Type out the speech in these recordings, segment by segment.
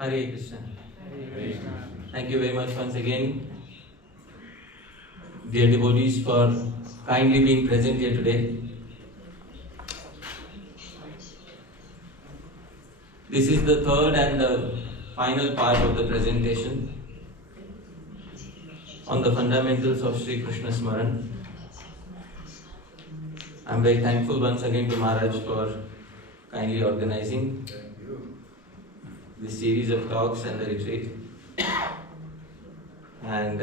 Hare Krishna. Thank you very much once again, dear devotees, for kindly being present here today. This is the third and the final part of the presentation on the fundamentals of Sri Krishna Smaran. I am very thankful once again to Maharaj for kindly organizing this series of talks and the retreat, and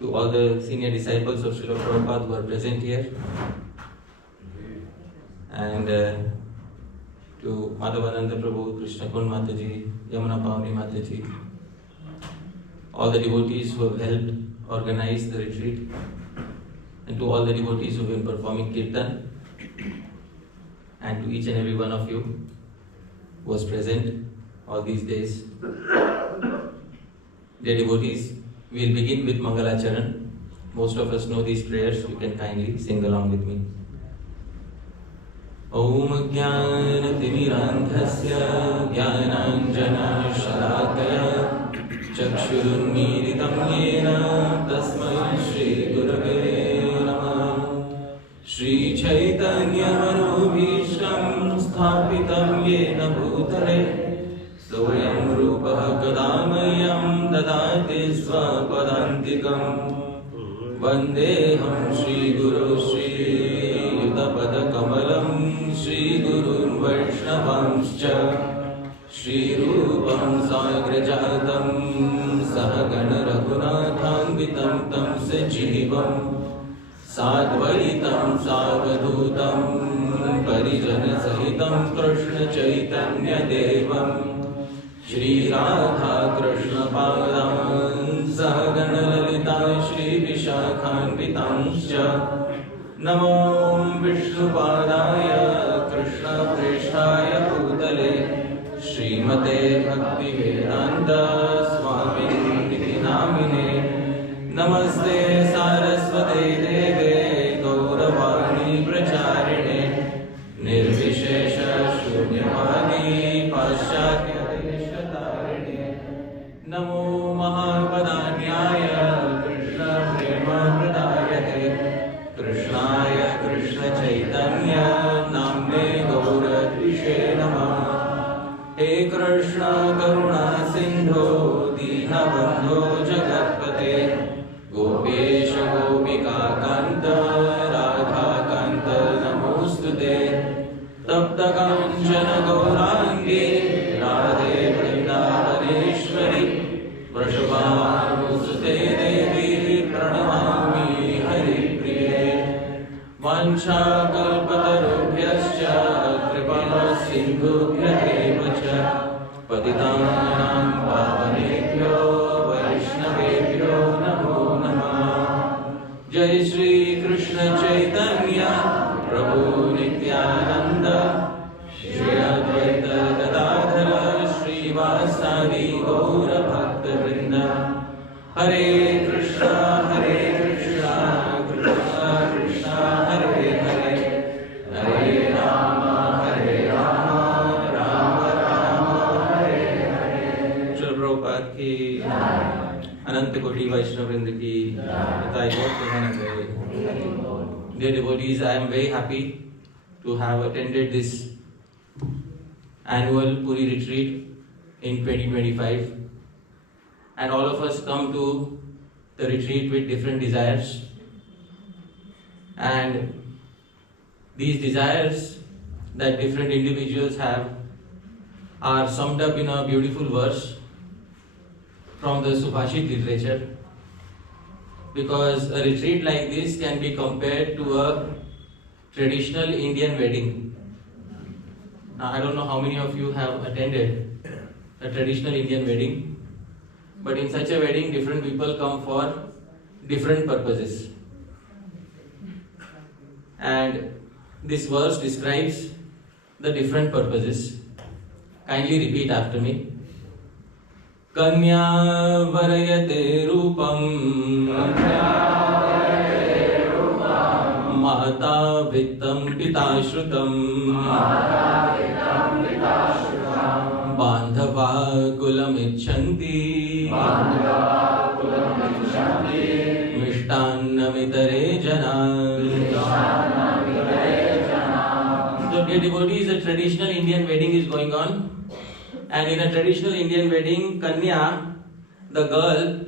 to all the senior disciples of Srila Prabhupada who are present here, and to Madhavananda Prabhu, Krishna Kund Mataji, Yamuna Pavani Mataji, all the devotees who have helped organize the retreat, and to all the devotees who have been performing kirtan, and to each and every one of you who was present all these days. Dear devotees, we will begin with Mangalacharan. Most of us know these prayers, you can kindly sing along with me. Om Jnanatimirandhasya Jnananjana Shalakaya Chakshurunmiritam Yena Tasmai Shri Gurave Namah. Shri Chaitanya Manobhishtam Sthapitam Yena Bhutale Soyam Rupah Kadamayam Dadati Svapadantikam Vandeham Shri Guru Shri Yutapada Kamalam Shri Gurun Vaishnavamscha Shri Rupam Sagrajatam Sahagana Raghunathanvitam Tam Sajivam Sadvaitam Savadhutam Parijana Sahitam Krishna Chaitanya Devam Shri Radha Krishna Padam Sahagana Lalita Shri Vishakhanvitamscha Namo Vishnu Padaya Krishna Preshtaya Bhutale Srimate Bhakti Vedanta Swami Niti Namine Namaste Saraswate Deve Gauravani Pracharine Nirvishesha Shunyavadi Paschatya Deshatarine Namo Mahapadanyaya Krishna Prema Pradayate Krishnaya Krishna Chaitanya Namne Gauradvishe Namah. He Krishna Karuna Sindho Dinabandho Jagatpate Gopesha Gopika Kanta Radha Kanta Namostute Tapta Kanchana Gaurangi Radhe Vrindavaneshwari Vrashabhanusute Devi Pranamami Hari Priye Vancha Kalpatarubhyascha Kripa Sindhubhya Eva Cha Patitanam Pavanebhyo Vaishnavebhyo Namo Namah. Jai Shri Krishna Chaitanya Prabhu Nityananda Shri Advaita Gadadhara Shri Vasadi Gaura Bhakta Vrinda. Hare Krishna Krishna Krishna Hare Hare Hare Rama Rama Rama Hare Hare. Srila Prabhupada ki Ananta Koti Vaishnava Vrinda ki Nitai Gaur Premanande. Dear devotees, I am very happy to have attended this annual Puri retreat in 2025, and all of us come to the retreat with different desires, and these desires that different individuals have are summed up in a beautiful verse from the Subhashit literature, because a retreat like this can be compared to a traditional Indian wedding. Now, I don't know how many of you have attended a traditional Indian wedding, but in such a wedding, different people come for different purposes. And this verse describes the different purposes. Kindly repeat after me. Kanya varayate rupam Mata vittam pita shrutam बान्धवा कुलमिच्छन्ति मिष्टान्नमितरे जनाः. So dear devotees, a traditional Indian wedding is going on, and in a traditional Indian wedding, Kanya, the girl,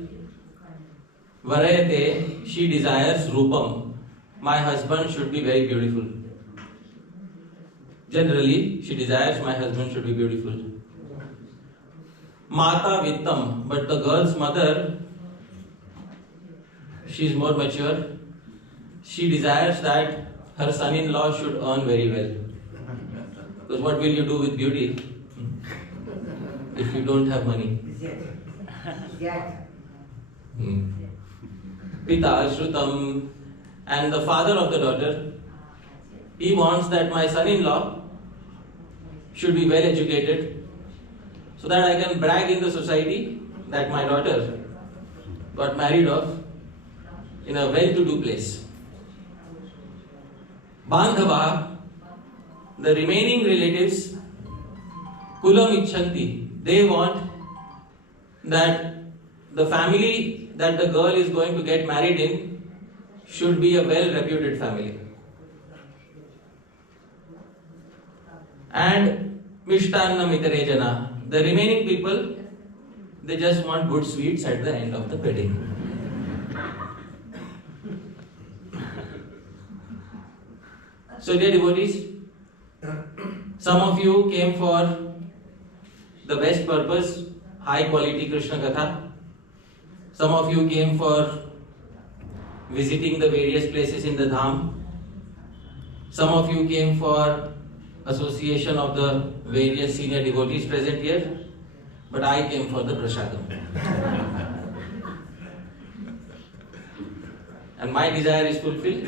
Varayate, she desires Rupam. My husband should be very beautiful. Generally, she desires my husband should be beautiful. Mata Vittam, but the girl's mother, she is more mature. She desires that her son-in-law should earn very well. Because what will you do with beauty if you don't have money? Pita Shrutam, and the father of the daughter, he wants that my son-in-law should be well educated so that I can brag in the society that my daughter got married off in a well-to-do place. Bandhava, the remaining relatives, Kulam Icchanti, they want that the family that the girl is going to get married in should be a well-reputed family. And Mishtannam Itarejana, the remaining people, they just want good sweets at the end of the wedding. So dear devotees, some of you came for the best purpose, high quality Krishna Katha. Some of you came for visiting the various places in the Dham. Some of you came for association of the various senior devotees present here. But I came for the prasadam. And my desire is fulfilled.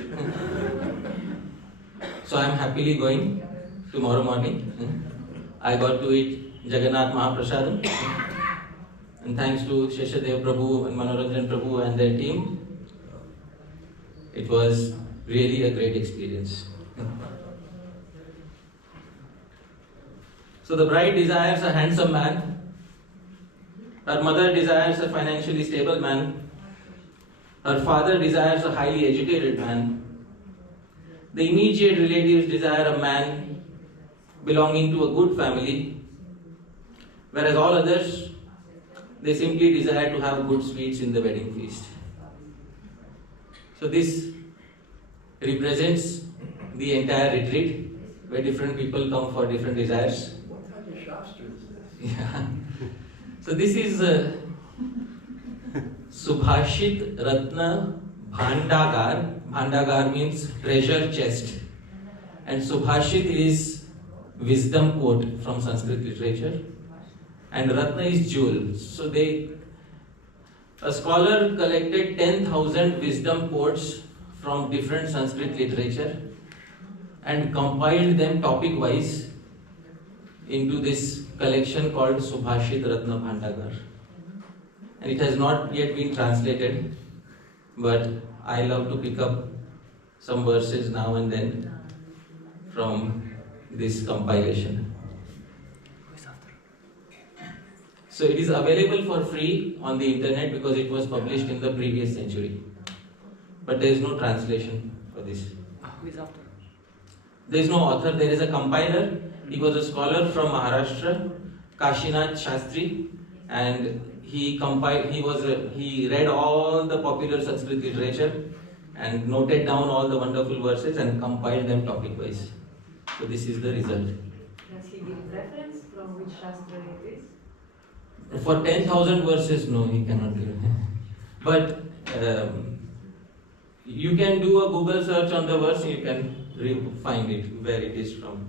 So I am happily going tomorrow morning. I got to eat Jagannath Mahaprasadam. And thanks to Sheshadev Prabhu and Manoranjan Prabhu and their team, it was really a great experience. So the bride desires a handsome man. Her mother desires a financially stable man. Her father desires a highly educated man. The immediate relatives desire a man belonging to a good family, whereas all others, they simply desire to have good sweets in the wedding feast. So this represents the entire retreat, where different people come for different desires. What kind of shastra is this? Yeah. So this is Subhashit Ratna Bhandagar. Bhandagar means treasure chest. And Subhashit is wisdom quote from Sanskrit literature. And Ratna is jewel. So a scholar collected 10,000 wisdom quotes from different Sanskrit literature and compiled them topic wise into this collection called Subhashit Ratna Bhandagar. And it has not yet been translated, but I love to pick up some verses now and then from this compilation. So it is available for free on the internet because it was published in the previous century. But there is no translation for this. Who is author? There is no author, there is a compiler. He was a scholar from Maharashtra, Kashinath Shastri, and he read all the popular Sanskrit literature and noted down all the wonderful verses and compiled them topic wise. So this is the result. Does he give reference from which Shastra it is? For 10,000 verses, no, he cannot give. But you can do a Google search on the verse, you can find it, where it is from.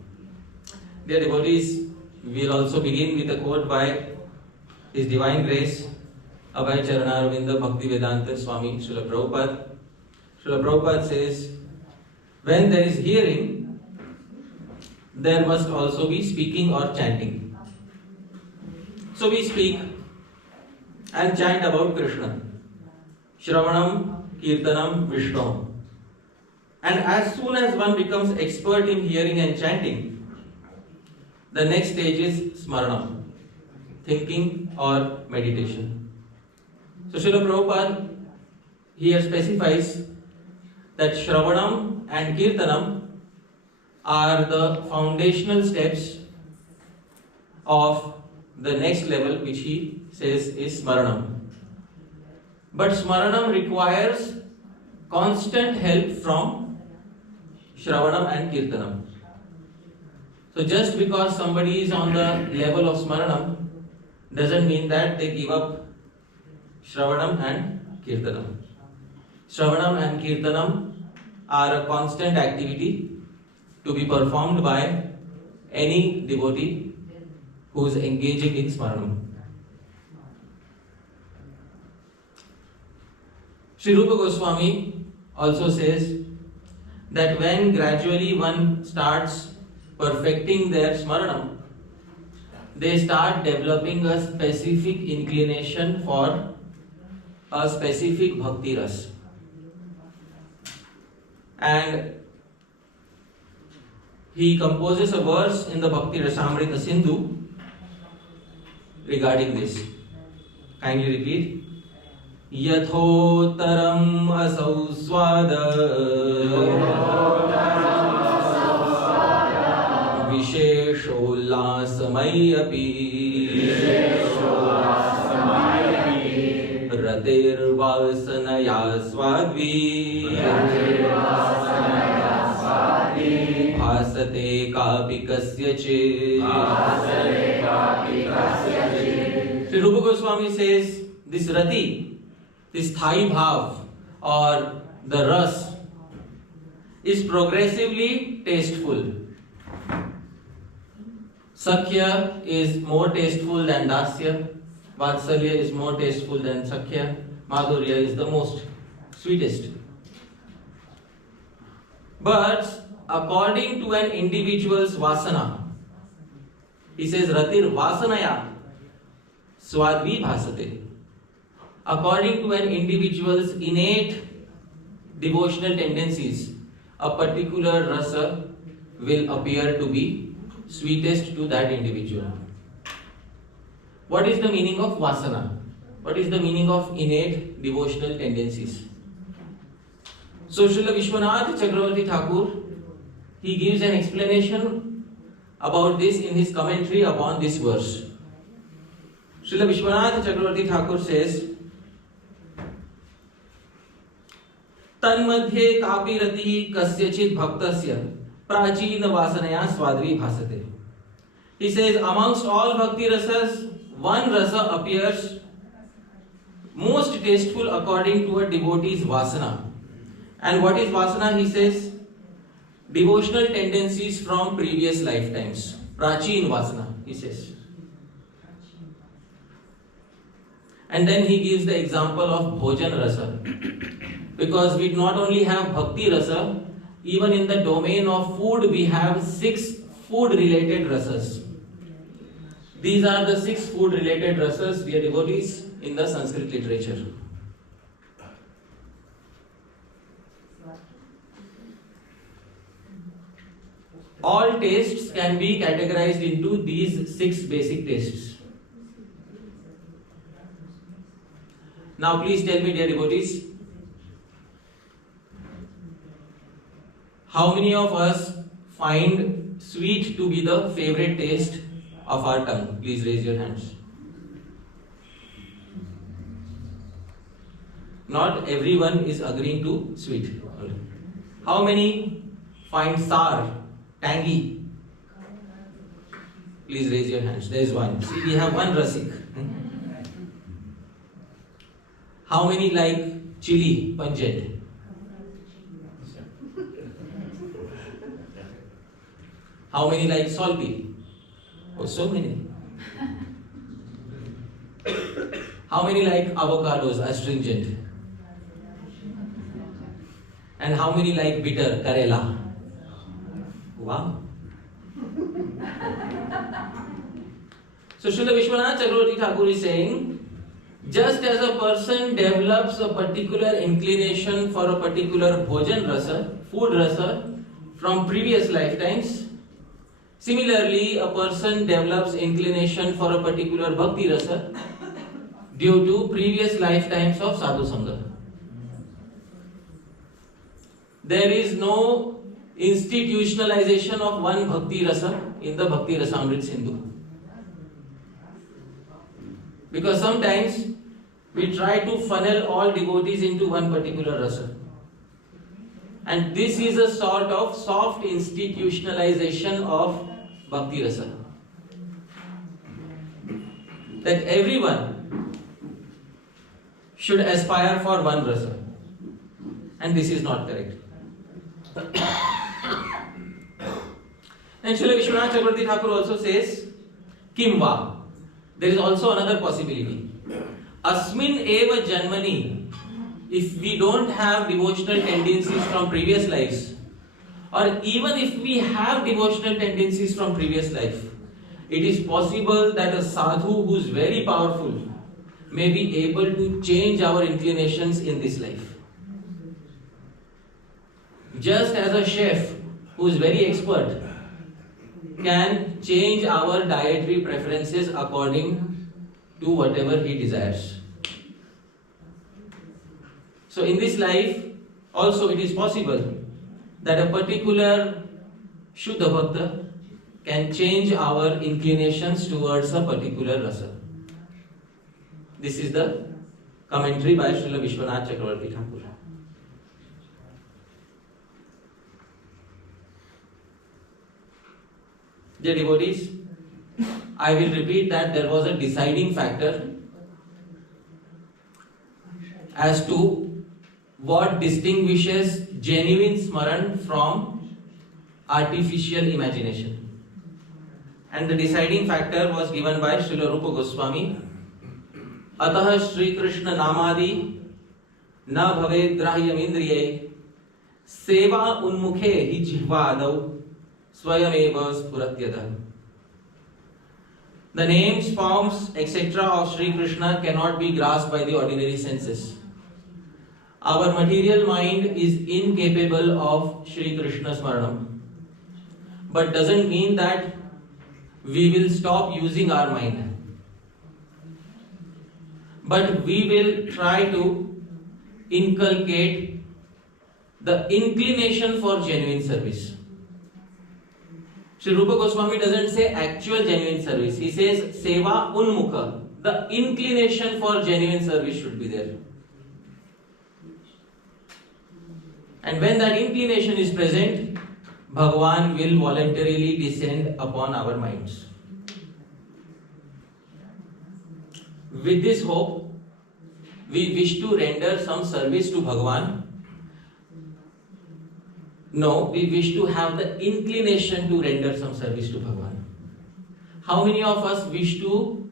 Dear devotees, we will also begin with a quote by His Divine Grace, Abhay Charanarvinda Bhakti Vedanta Swami Srila Prabhupada. Srila Prabhupada says, when there is hearing, there must also be speaking or chanting. So we speak and chant about Krishna. Shravanam, Kirtanam, Vishnu. And as soon as one becomes expert in hearing and chanting, the next stage is Smaranam. thinking or meditation. So Srila Prabhupada here specifies that Shravanam and Kirtanam are the foundational steps of the next level, which he says is Smaranam. But Smaranam requires constant help from Shravanam and Kirtanam. So just because somebody is on the level of Smaranam doesn't mean that they give up Shravanam and Kirtanam. Shravanam and Kirtanam are a constant activity to be performed by any devotee who is engaging in Smaranam. Sri Rupa Goswami also says that when gradually one starts perfecting their Smaranam, they start developing a specific inclination for a specific bhakti ras. And he composes a verse in the Bhakti Rasamrita Sindhu regarding this. Kindly repeat. Yathotaram asau swada visheshollasamayyapi ratirvasanaya swadvi bhasate kapi kasyachit. Sri Rupa Goswami says this rati, this thai bhav or the ras is progressively tasteful. Sakhya is more tasteful than dasya, Vatsalya is more tasteful than Sakhya, Madhurya is the most sweetest. But according to an individual's vasana, he says Ratir Vasanaya Swadvi Bhasate. According to an individual's innate devotional tendencies, a particular rasa will appear to be sweetest to that individual. What is the meaning of vasana? What is the meaning of innate devotional tendencies? So Srila Vishwanath Chakravarti Thakur, he gives an explanation about this in his commentary upon this verse. Srila Vishwanath Chakravarti Thakur says, तन्मध्ये कापि रतिः कस्यचित् भक्तस्य प्राचीन वासनया स्वाद्वी भासते. He says, amongst all bhakti rasas, one rasa appears most tasteful according to a devotee's vasana. And what is vasana? He says, devotional tendencies from previous lifetimes. Prachin vasana, he says. And then he gives the example of bhojan rasa. Because we not only have bhakti rasa, even in the domain of food we have 6 food related rasas. These are the 6 food related rasas, dear devotees, in the Sanskrit literature. All tastes can be categorized into these 6 basic tastes. Now please tell me, dear devotees, how many of us find sweet to be the favorite taste of our tongue? Please raise your hands. Not everyone is agreeing to sweet. How many find sour, tangy? Please raise your hands. There is one. See, we have one rasik. How many like chili, pungent? How many like salty? Oh, so many. How many like avocados, astringent? And how many like bitter, karela? Wow. So Srila Vishwanath Chakravarti Thakur is saying, just as a person develops a particular inclination for a particular bhojan rasa, food rasa, from previous lifetimes, Similarly, a person develops inclination for a particular bhakti rasa due to previous lifetimes of sadhu sangha. There is no institutionalization of one bhakti rasa in the Bhakti Rasamrit Sindhu. Because sometimes we try to funnel all devotees into one particular rasa. And this is a sort of soft institutionalization of Bhakti rasa. That everyone should aspire for one rasa. And this is not correct. And Srila Vishwanath Chakravarti Thakur also says, Kimva. There is also another possibility. Asmin eva janmani. If we don't have devotional tendencies from previous lives, or even if we have devotional tendencies from previous life, it is possible that a sadhu who is very powerful may be able to change our inclinations in this life. Just as a chef who is very expert can change our dietary preferences according to whatever he desires. So in this life, also it is possible that a particular Shuddha Bhakta can change our inclinations towards a particular rasa. This is the commentary by Srila Vishwanath Chakravarti Thakur. Dear devotees, I will repeat that there was a deciding factor as to what distinguishes genuine smaran from artificial imagination. And the deciding factor was given by Srila Rupa Goswami. Atah Shri Krishna Namadi na bhave grahyam indriye seva unmukhe hi jihvadau swayameva spuratyada. The names, forms, etc. of Sri Krishna cannot be grasped by the ordinary senses. Our material mind is incapable of Sri Krishna Smaranam. But doesn't mean that we will stop using our mind. But we will try to inculcate the inclination for genuine service. Sri Rupa Goswami doesn't say actual genuine service. He says seva unmukha. The inclination for genuine service should be there. And when that inclination is present, Bhagavan will voluntarily descend upon our minds. With this hope, we wish to render some service to Bhagavan. No, we wish to have the inclination to render some service to Bhagavan. How many of us wish to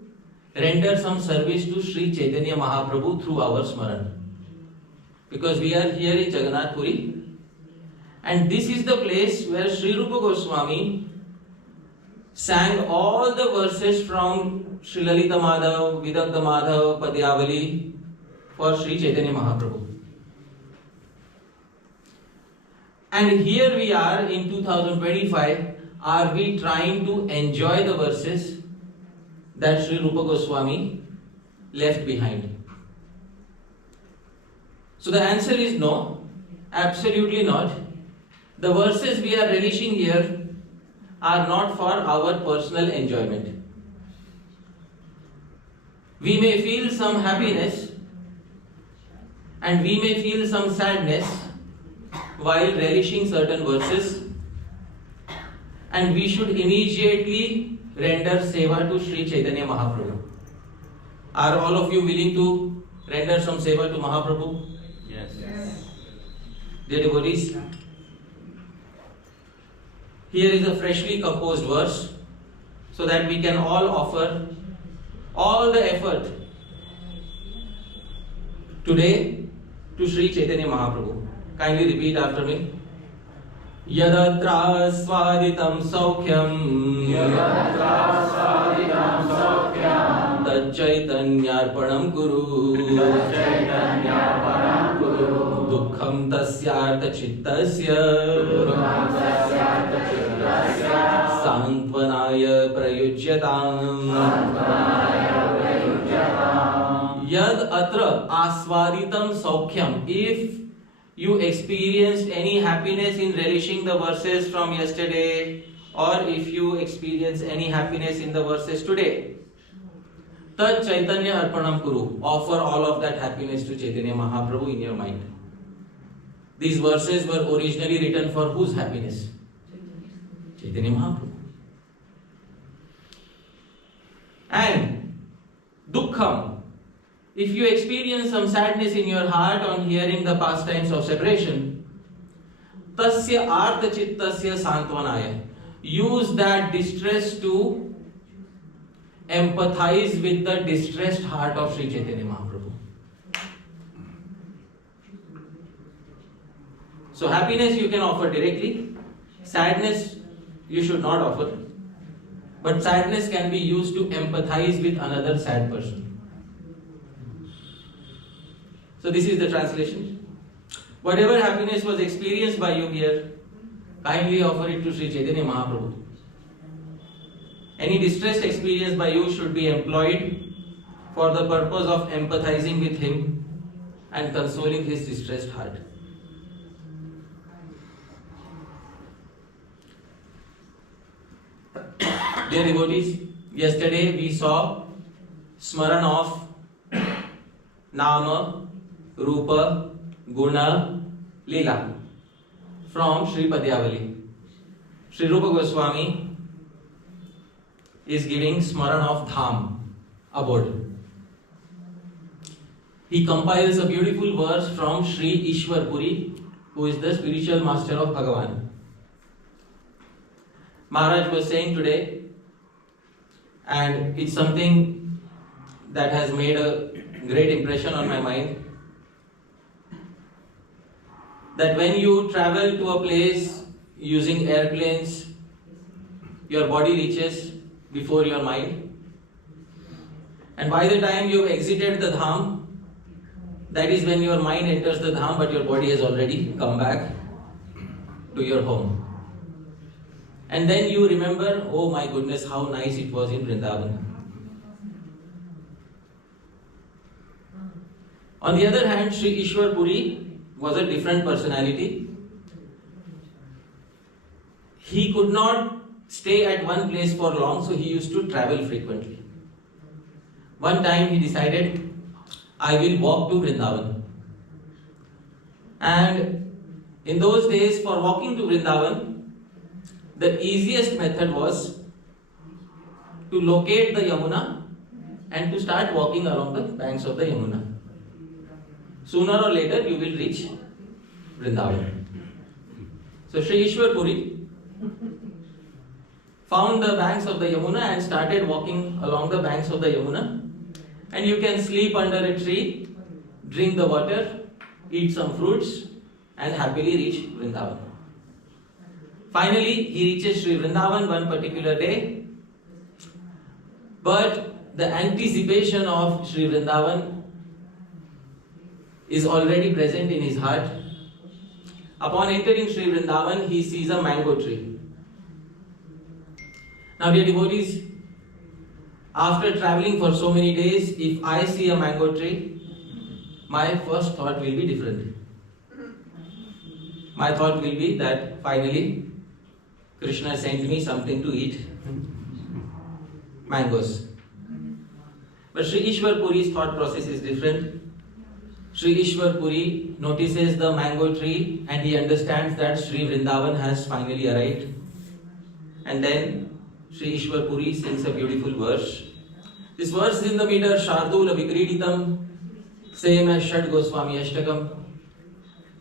render some service to Sri Chaitanya Mahaprabhu through our smaran? Because we are here in Jagannath Puri, and this is the place where Sri Rupa Goswami sang all the verses from Sri Lalita Madhav, Vidagdha Madhav, Padyavali for Sri Chaitanya Mahaprabhu. And here we are in 2025, are we trying to enjoy the verses that Sri Rupa Goswami left behind? So the answer is no, absolutely not. The verses we are relishing here are not for our personal enjoyment. We may feel some happiness and we may feel some sadness while relishing certain verses, and we should immediately render seva to Sri Chaitanya Mahaprabhu. Are all of you willing to render some seva to Mahaprabhu? Yes. Dear devotees, here is a freshly composed verse so that we can all offer all the effort today to Sri Chaitanya Mahaprabhu. Kindly repeat after me. Yadatra svaditam saukhyam Tacchaitanyarpanam kuru Dukkham tasyartha chittasya Sant Yad atra aswaditam saukyam. If you experienced any happiness in relishing the verses from yesterday, or if you experience any happiness in the verses today, Tat Chaitanya Arpanam Kuru. Offer all of that happiness to Chaitanya Mahaprabhu in your mind. These verses were originally written for whose happiness? Chaitanya Mahaprabhu. And Dukkham. If you experience some sadness in your heart on hearing the pastimes of separation, Tasya Artha Chittasya Santvanaya. Use that distress to empathize with the distressed heart of Sri Chaitanya Mahaprabhu. So happiness you can offer directly, sadness you should not offer, but sadness can be used to empathize with another sad person. So this is the translation. Whatever happiness was experienced by you here, kindly offer it to Sri Chaitanya Mahaprabhu. Any distressed experience by you should be employed for the purpose of empathizing with him and consoling his distressed heart. Dear devotees, yesterday we saw Smaran of Nama, Rupa, Guna, Leela from Sri Padyavali. Sri Rupa Goswami is giving Smaran of Dham, abode. He compiles a beautiful verse from Sri Ishwar Puri, who is the spiritual master of Bhagavan. Maharaj was saying today, and it's something that has made a great impression on my mind, that when you travel to a place using airplanes, your body reaches before your mind, and by the time you exited the dham, that is when your mind enters the dham, but your body has already come back to your home. And then you remember, oh my goodness, how nice it was in Vrindavan. On the other hand, Sri Ishwar Puri was a different personality. He could not stay at one place for long, so he used to travel frequently. One time he decided, I will walk to Vrindavan. And in those days, for walking to Vrindavan, the easiest method was to locate the Yamuna and to start walking along the banks of the Yamuna. Sooner or later you will reach Vrindavan. So Sri Ishwar Puri found the banks of the Yamuna and started walking along the banks of the Yamuna. And you can sleep under a tree, drink the water, eat some fruits, and happily reach Vrindavan. Finally, he reaches Sri Vrindavan one particular day, but the anticipation of Sri Vrindavan is already present in his heart. Upon entering Sri Vrindavan, he sees a mango tree. Now, dear devotees, after traveling for so many days, if I see a mango tree, my first thought will be different. My thought will be that finally Krishna sent me something to eat, mangoes. But Sri Ishwar Puri's thought process is different. Sri Ishwar Puri notices the mango tree and he understands that Sri Vrindavan has finally arrived. And then Sri Ishwar Puri sings a beautiful verse. This verse is in the meter Shardula Vikriditam, same as Shad Goswami Ashtakam.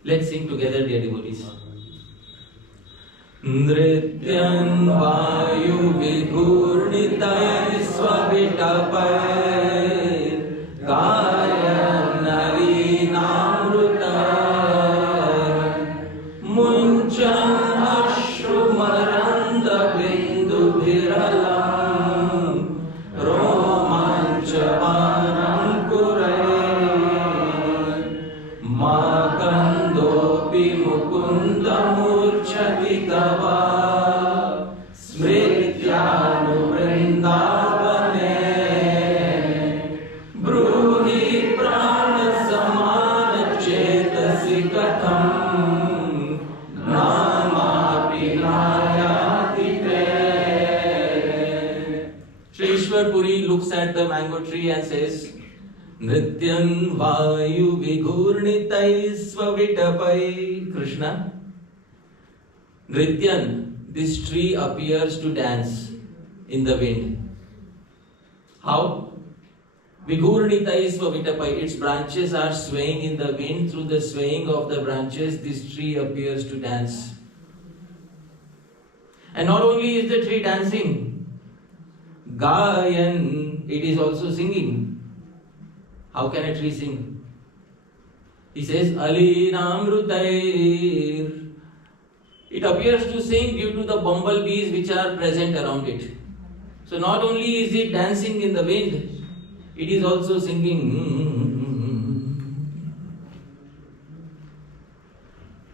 Let's sing together, dear devotees. Nrityan Vayu Vighurnitai Swavitapay Gayan Narinamruta Munchan Ashrumaranda Bindu Bhiralam Romanchavanam Kurai Makandopi Mukunda Murchati Tava Smrityanu Vrinda looks at the mango tree and says, Nrityan Vayu Vigurnitai Svavitapai. Krishna, Nrityan, this tree appears to dance in the wind. How? Vigurnitai Svavitapai. Its branches are swaying in the wind. Through the swaying of the branches, this tree appears to dance. And not only is the tree dancing, Gayan, it is also singing. How can a tree sing? He says, Alinamrutair. It appears to sing due to the bumblebees which are present around it. So not only is it dancing in the wind, it is also singing.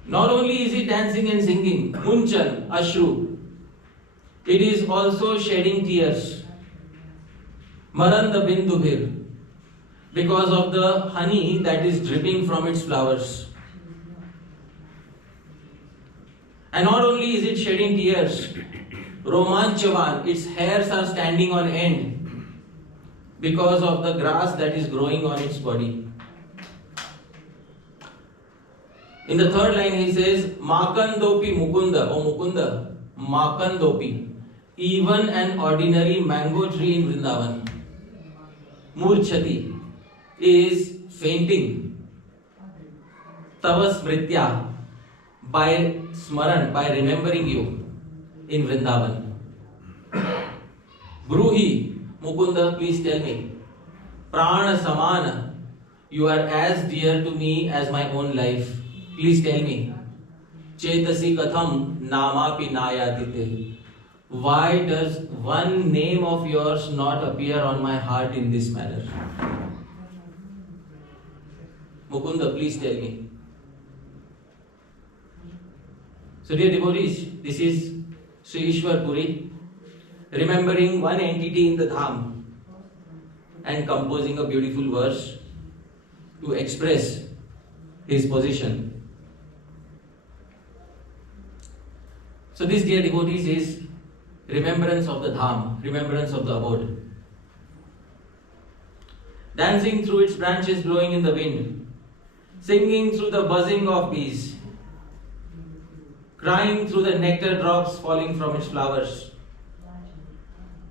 Not only is it dancing and singing, Munchan, Ashru, it is also shedding tears. Maranda Bindubhir, because of the honey that is dripping from its flowers. And not only is it shedding tears, Romanchavan, its hairs are standing on end because of the grass that is growing on its body. In the third line he says, Makandopi Mukunda, O Mukunda, Makandopi, even an ordinary mango tree in Vrindavan, Murchati, is fainting. Tava Smritya, by Smaran, by remembering you in Vrindavan. Bruhi, Mukunda, please tell me. Prana Samana, you are as dear to me as my own life. Please tell me. Chetasi Katham Namapi Nayadite. Why does one name of yours not appear on my heart in this manner? Mukunda, please tell me. So dear devotees, this is Sri Ishwar Puri, remembering one entity in the Dham and composing a beautiful verse to express his position. So this, dear devotees, is remembrance of the Dham, remembrance of the abode. Dancing through its branches blowing in the wind, singing through the buzzing of bees, crying through the nectar drops falling from its flowers,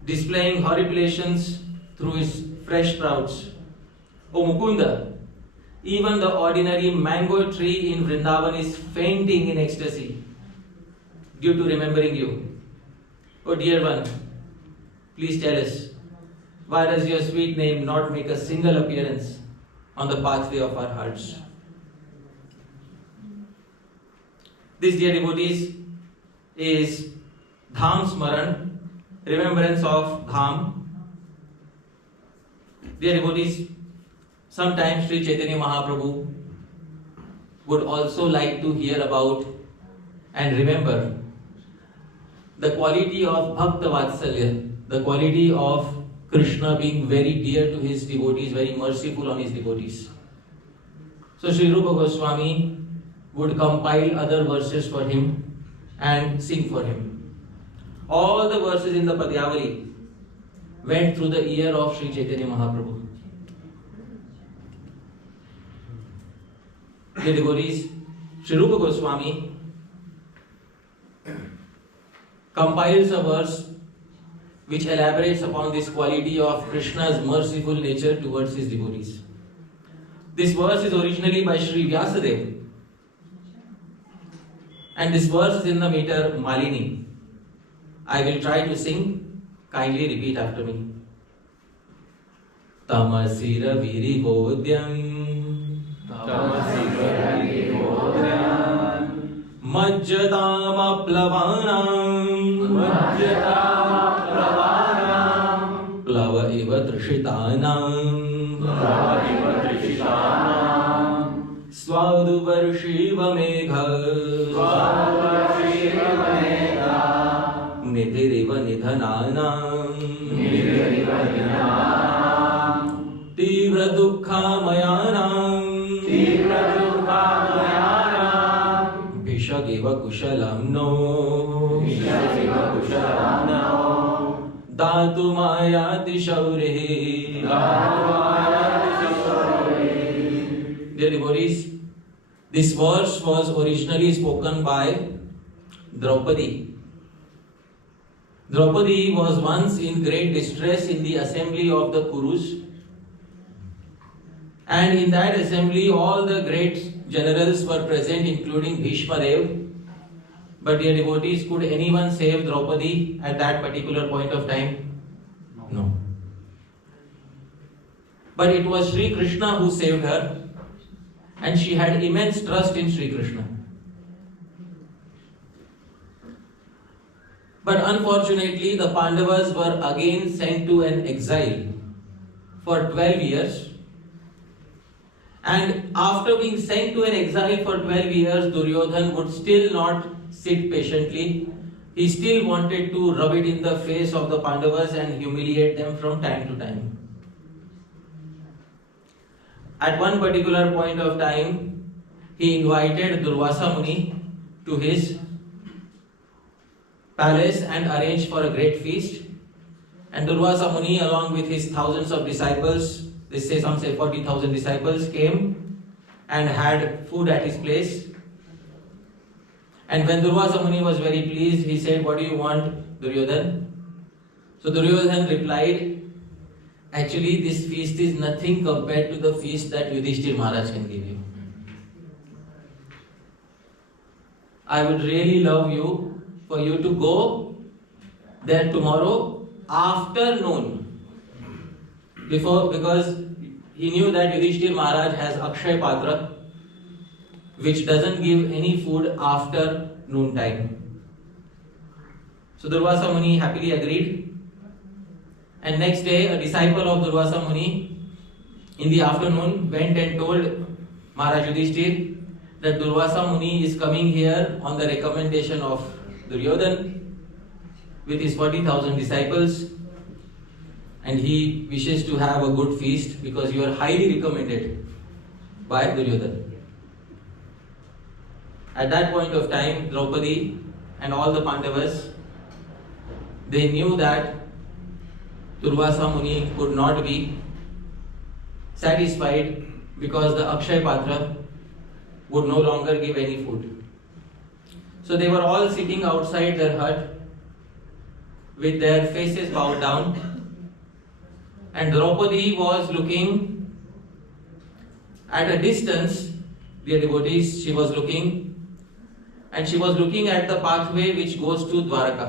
displaying horripilations through its fresh sprouts. O Mukunda, even the ordinary mango tree in Vrindavan is fainting in ecstasy due to remembering you. Oh dear one, please tell us, why does your sweet name not make a single appearance on the pathway of our hearts? This, dear devotees, is Dham Smaran, remembrance of Dham. Dear devotees, sometimes Sri Chaitanya Mahaprabhu would also like to hear about and remember the quality of Bhakta Vatsalya, the quality of Krishna being very dear to his devotees, very merciful on his devotees. So Sri Rupa Goswami would compile other verses for him and sing for him. All the verses in the Padyavali went through the ear of Sri Chaitanya Mahaprabhu. Dear devotees, Sri Rupa Goswami compiles a verse which elaborates upon this quality of Krishna's merciful nature towards his devotees. This verse is originally by Sri Vyasadeva, and this verse is in the meter Malini. I will try to sing, kindly repeat after me. Tamasira Viri Vodyam Majjatama Plavanam Plava Eva Trishitanam Svaduvarshiva Megha Nidhiriva Nidhananam Tivra Dukkha Mayanam Vishageva Kushalam No Datu Mayati Shaurihi Dear devotees, this verse was originally spoken by Draupadi. Draupadi was once in great distress in the assembly of the Kurus. And in that assembly, all the great generals were present, including Bhishma Dev. But dear devotees, could anyone save Draupadi at that particular point of time? No. But it was Sri Krishna who saved her, and she had immense trust in Sri Krishna. But unfortunately, the Pandavas were again sent to an exile for 12 years. And after being sent to an exile for 12 years, Duryodhan would still not sit patiently. He still wanted to rub it in the face of the Pandavas and humiliate them from time to time. At one particular point of time, he invited Durvasa Muni to his palace and arranged for a great feast. And Durvasa Muni, along with his thousands of disciples, some say 40,000 disciples, came and had food at his place. And when Durvasa Muni was very pleased, he said, "What do you want, Duryodhan?" So Duryodhan replied, "Actually, this feast is nothing compared to the feast that Yudhishthir Maharaj can give you. I would really love for you to go there tomorrow after noon. Because he knew that Yudhishthir Maharaj has Akshay Patra, which doesn't give any food after noon time." So Durvasa Muni happily agreed. And next day, a disciple of Durvasa Muni in the afternoon went and told Maharaj Yudhishthir that Durvasa Muni is coming here on the recommendation of Duryodhan with his 40,000 disciples, and he wishes to have a good feast because you are highly recommended by Duryodhan. At that point of time, Draupadi and all the Pandavas, they knew that Durvasa Muni could not be satisfied because the Akshay Patra would no longer give any food. So they were all sitting outside their hut with their faces bowed down, and Draupadi was looking at a distance. Dear devotees, she was looking at the pathway which goes to Dwaraka.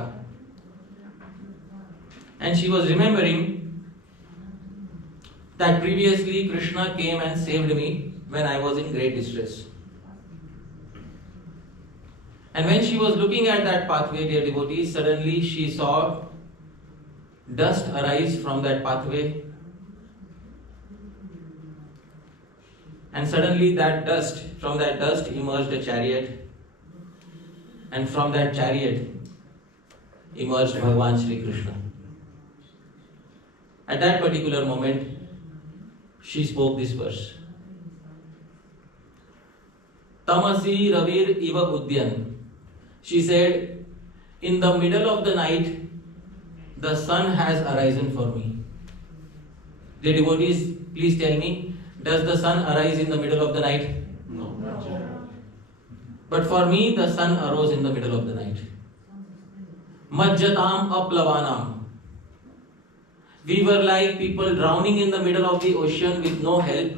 And she was remembering that previously Krishna came and saved me when I was in great distress. And when she was looking at that pathway, dear devotees, suddenly she saw dust arise from that pathway. And suddenly from that dust emerged a chariot. And from that chariot emerged Bhagavan Sri Krishna. At that particular moment, she spoke this verse. Tamasi Ravir Iva Udyan. She said, in the middle of the night, the sun has arisen for me. Dear devotees, please tell me, does the sun arise in the middle of the night? No. But for me, the sun arose in the middle of the night. Majjatam aplavanam. We were like people drowning in the middle of the ocean with no help.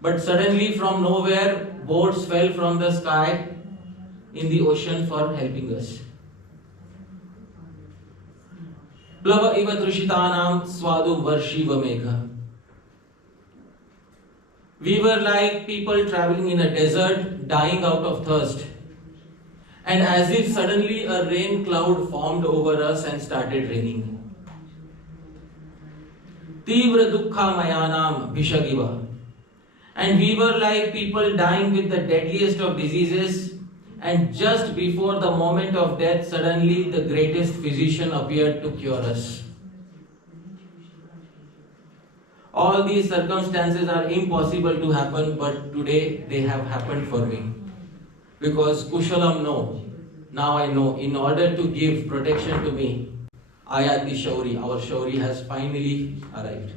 But suddenly from nowhere, boats fell from the sky in the ocean for helping us. Plava iva trushitanam swadu varshiva megha. We were like people traveling in a desert, dying out of thirst. And as if suddenly a rain cloud formed over us and started raining. Tivra dukkha mayanam vishagiva. And we were like people dying with the deadliest of diseases, and just before the moment of death, suddenly the greatest physician appeared to cure us. All these circumstances are impossible to happen, but today they have happened for me. Because Kushalam, no. Now I know, in order to give protection to me, Ayati Shauri, our Shauri has finally arrived.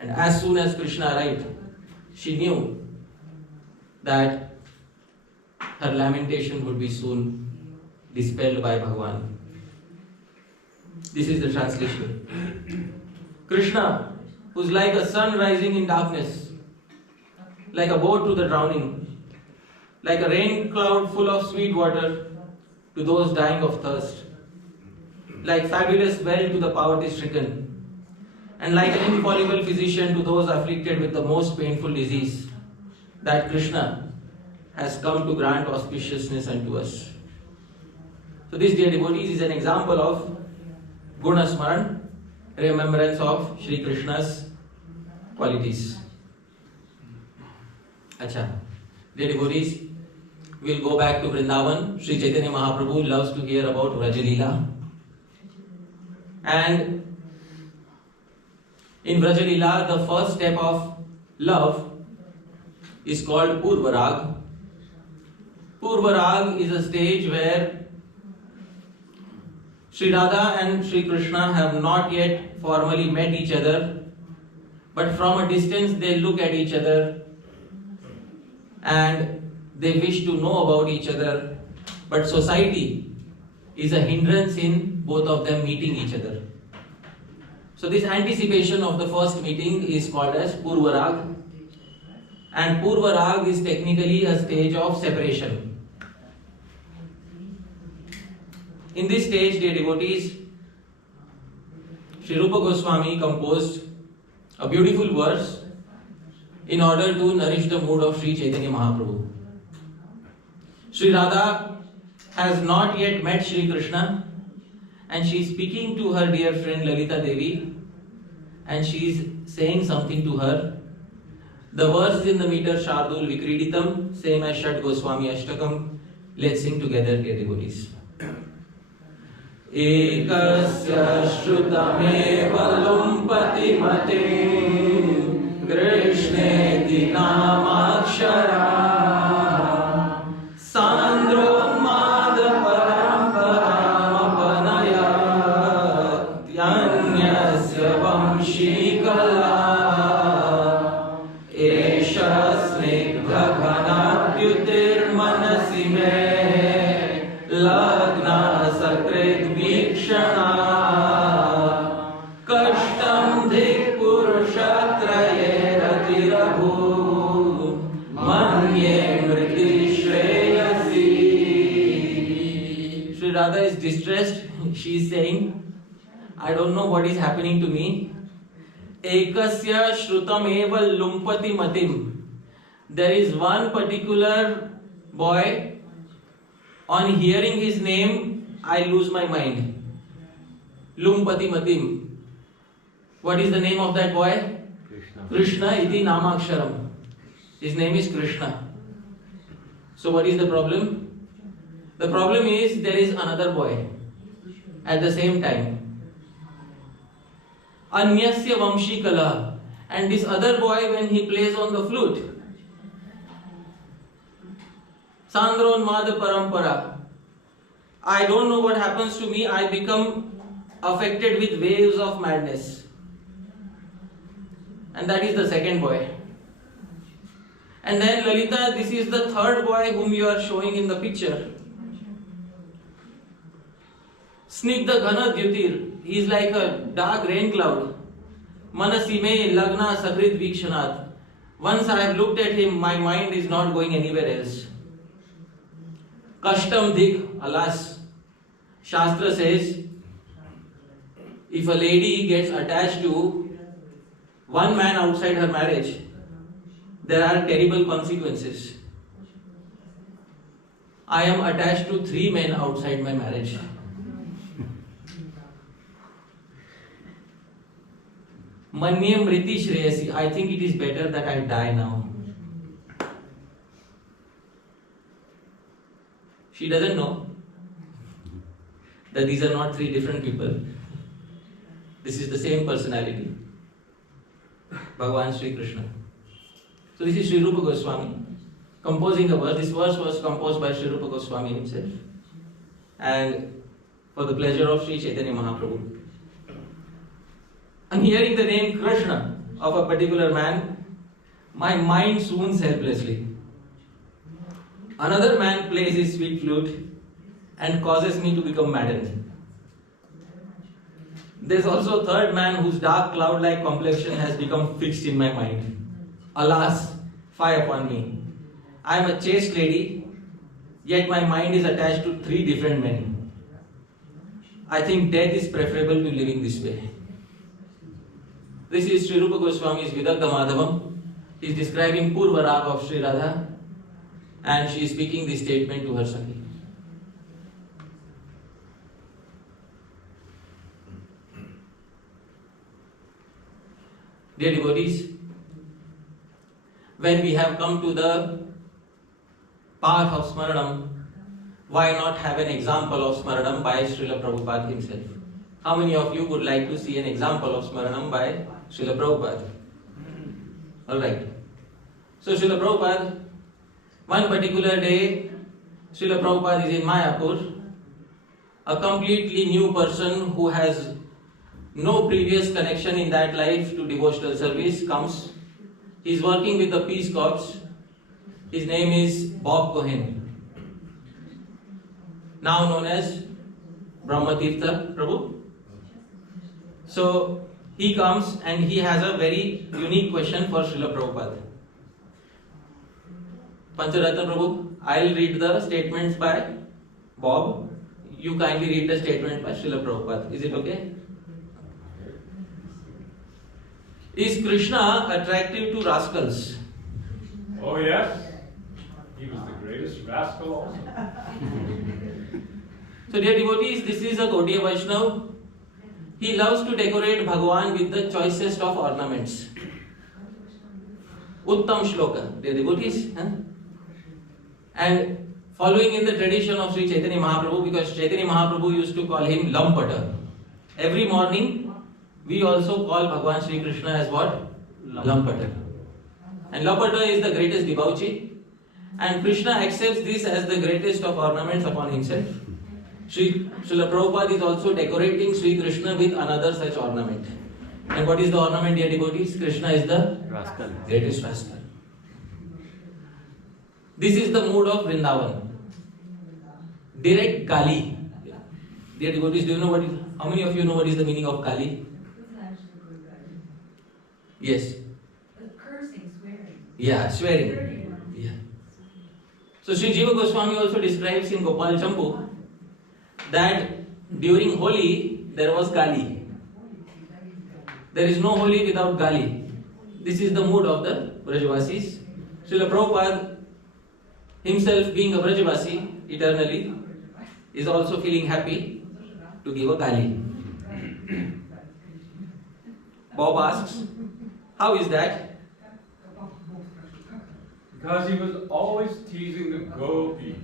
And as soon as Krishna arrived, she knew that her lamentation would be soon dispelled by Bhagavan. This is the translation. Krishna, who's like a sun rising in darkness, like a boat to the drowning, like a rain cloud full of sweet water to those dying of thirst, like fabulous well to the poverty-stricken, and like an infallible physician to those afflicted with the most painful disease, that Krishna has come to grant auspiciousness unto us. So this, dear devotees, is an example of Guna Smaran, remembrance of Shri Krishna's qualities. Acha, dear devotees, we'll go back to Vrindavan. Shri Chaitanya Mahaprabhu loves to hear about Vrajalila. And in Vrajalila, the first step of love is called Purvarag. Purvarag is a stage where Sri Radha and Sri Krishna have not yet formally met each other, but from a distance they look at each other and they wish to know about each other, but society is a hindrance in both of them meeting each other. So this anticipation of the first meeting is called as Purvarag, and Purvarag is technically a stage of separation. In this stage, dear devotees, Sri Rupa Goswami composed a beautiful verse in order to nourish the mood of Sri Chaitanya Mahaprabhu. Sri Radha has not yet met Sri Krishna, and she is speaking to her dear friend Lalita Devi, and she is saying something to her. The verse is in the meter Shardul Vikriditam, same as Shat Goswami Ashtakam. Let's sing together, dear devotees. Ekasya Shrutameva Lumpati Mate Krishneti Namakshara Sandronmada Paramparamapanayatyanyasya Vamshikala Esha Snigdha Ghanadyutir Manasi Me Lagna Sakrit Vikshana Kashtam Dik Purushatraye Ratirabhu Manye Mriti Shreyasi. Sri Radha is distressed. She is saying, I don't know what is happening to me. Ekasya Shrutam Eva Lumpati Matim. There is one particular boy. On hearing his name, I lose my mind. Lumpati Matim. What is the name of that boy? Krishna iti Namaksharam. His name is Krishna. So what is the problem? The problem is there is another boy at the same time. Anyasya Vamshikala. And this other boy, when he plays on the flute, Sandronmada Parampara. I don't know what happens to me. I become affected with waves of madness. And that is the second boy. And then Lalita, this is the third boy whom you are showing in the picture. Snigdha Ghana Dyutir. He is like a dark rain cloud. Manasime Lagna Sakrit Vikshanat. Once I have looked at him, my mind is not going anywhere else. Kashtam Dik, alas. Shastra says, if a lady gets attached to one man outside her marriage, there are terrible consequences. I am attached to 3 men outside my marriage. Manye Mriti Shreyasi. I think it is better that I die now. She doesn't know that these are not 3 different people. This is the same personality. Bhagavan Sri Krishna. So this is Sri Rupa Goswami composing a verse. This verse was composed by Sri Rupa Goswami himself. And for the pleasure of Sri Chaitanya Mahaprabhu. On hearing the name Krishna of a particular man, my mind swoons helplessly. Another man plays his sweet flute and causes me to become maddened. There's also a third man whose dark cloud-like complexion has become fixed in my mind. Alas, fie upon me. I am a chaste lady, yet my mind is attached to 3 different men. I think death is preferable to living this way. This is Sri Rupa Goswami's Vidagdha Madhavam. He is describing Purva Rag of Sri Radha, and she is speaking this statement to her Sakhi. Dear devotees, when we have come to the path of Smaranam, why not have an example of Smaranam by Srila Prabhupada himself? How many of you would like to see an example of Smaranam by Srila Prabhupada? Alright. So Srila Prabhupada, one particular day, Srila Prabhupada is in Mayapur, a completely new person who has no previous connection in that life to devotional service comes. He is working with the Peace Corps. His name is Bob Cohen, now known as Brahmatirtha Prabhu. So he comes and he has a very unique question for Srila Prabhupada. Pancharatna Prabhu, I'll read the statements by Bob. You kindly read the statement by Srila Prabhupada. Is it okay? Is Krishna attractive to rascals? Oh yes, he was the greatest rascal also. So dear devotees, this is a Gaudiya Vaishnav. He loves to decorate Bhagavan with the choicest of ornaments. Uttam Shloka, dear devotees. And following in the tradition of Sri Chaitanya Mahaprabhu, because Chaitanya Mahaprabhu used to call him Lampata. Every morning, we also call Bhagavan Sri Krishna as what? Lampata. And Lampata is the greatest debauchee. And Krishna accepts this as the greatest of ornaments upon himself. Srila Prabhupada is also decorating Sri Krishna with another such ornament. And what is the ornament, dear devotees? Krishna is the Rascal. greatest rascal. This is the mood of Vrindavan. Direct Kali. Dear devotees, do you know how many of you know what is the meaning of Kali? Yes. Cursing, swearing. Yeah, swearing. Yeah. So Sri Jiva Goswami also describes in Gopal Champu that during Holi there was Kali. There is no Holi without Kali. This is the mood of the Brajavasis. Srila Prabhupada himself being a Brajavasi eternally is also feeling happy to give a Kali. Bob asks, how is that? Because he was always teasing the gopi.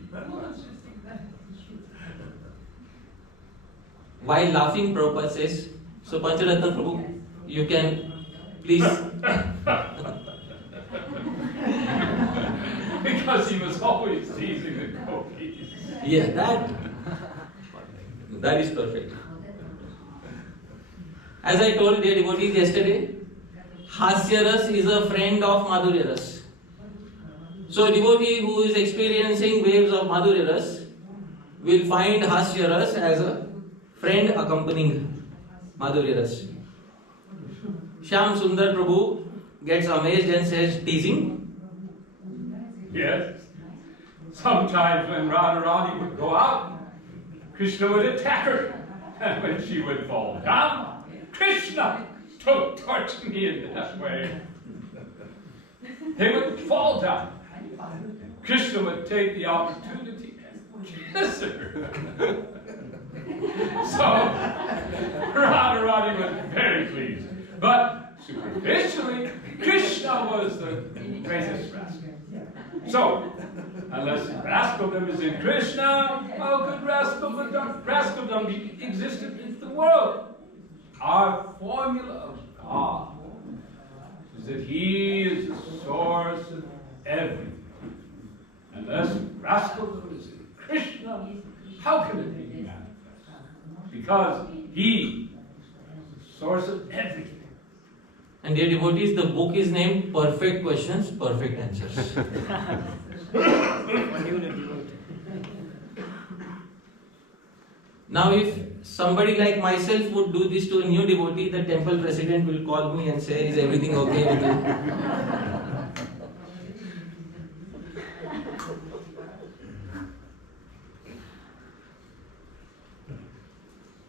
While laughing, Prabhupada says, so Pancharatna Prabhu, you can please. Because he was always teasing the gopis. Yeah, that is perfect. As I told dear devotees yesterday, Hasyaras is a friend of Madhuryaras. So a devotee who is experiencing waves of Madhuryaras will find Hasyaras as a friend accompanying Madhuryaras. Shyam Sundar Prabhu gets amazed and says, teasing? Yes. Sometimes when Radharani would go out, Krishna would attack her. And when she would fall down, Krishna, don't torture me in that way. They would fall down. Krishna would take the opportunity and kiss her. So, Radharani was very pleased. But superficially, Krishna was the greatest rascal. So, unless rascaldom is in Krishna, how could rascaldom be existent in the world? Our formula of God is that He is the source of everything. Unless rascaldom is in Krishna, how can it be manifest? And dear devotees, the book is named Perfect Questions, Perfect Answers. Now, if somebody like myself would do this to a new devotee, the temple president will call me and say, "Is everything okay with you?"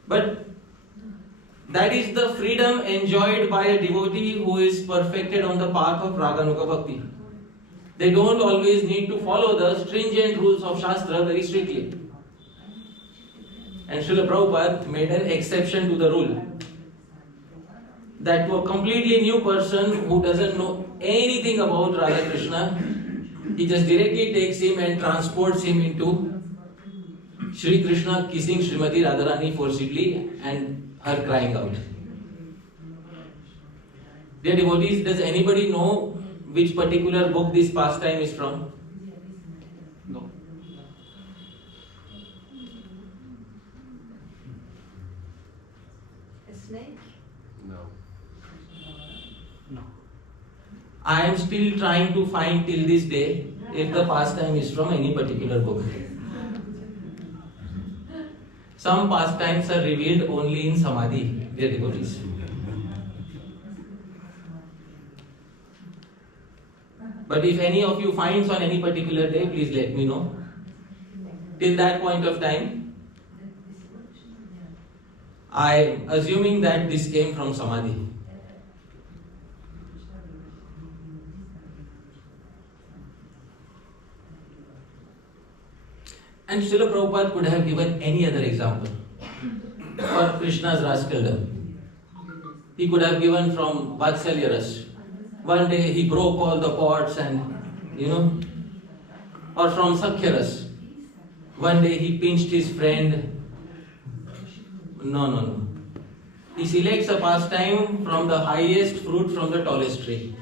But that is the freedom enjoyed by a devotee who is perfected on the path of Raganuga Bhakti. They don't always need to follow the stringent rules of Shastra very strictly. And Srila Prabhupada made an exception to the rule. That to a completely new person who doesn't know anything about Radha Krishna, he just directly takes him and transports him into Shri Krishna kissing Srimati Radharani forcibly and her crying out. Dear devotees, does anybody know which particular book this pastime is from? No. A snake? No. I am still trying to find till this day if the pastime is from any particular book. Some pastimes are revealed only in Samadhi, dear devotees. But if any of you finds on any particular day, please let me know. Till that point of time, I am assuming that this came from Samadhi. And Srila Prabhupada could have given any other example for Krishna's rascaldom. He could have given from Vatsalya Ras. One day he broke all the pots and, or from Sakhya Ras. One day he pinched his friend. No. He selects a pastime from the highest fruit from the tallest tree.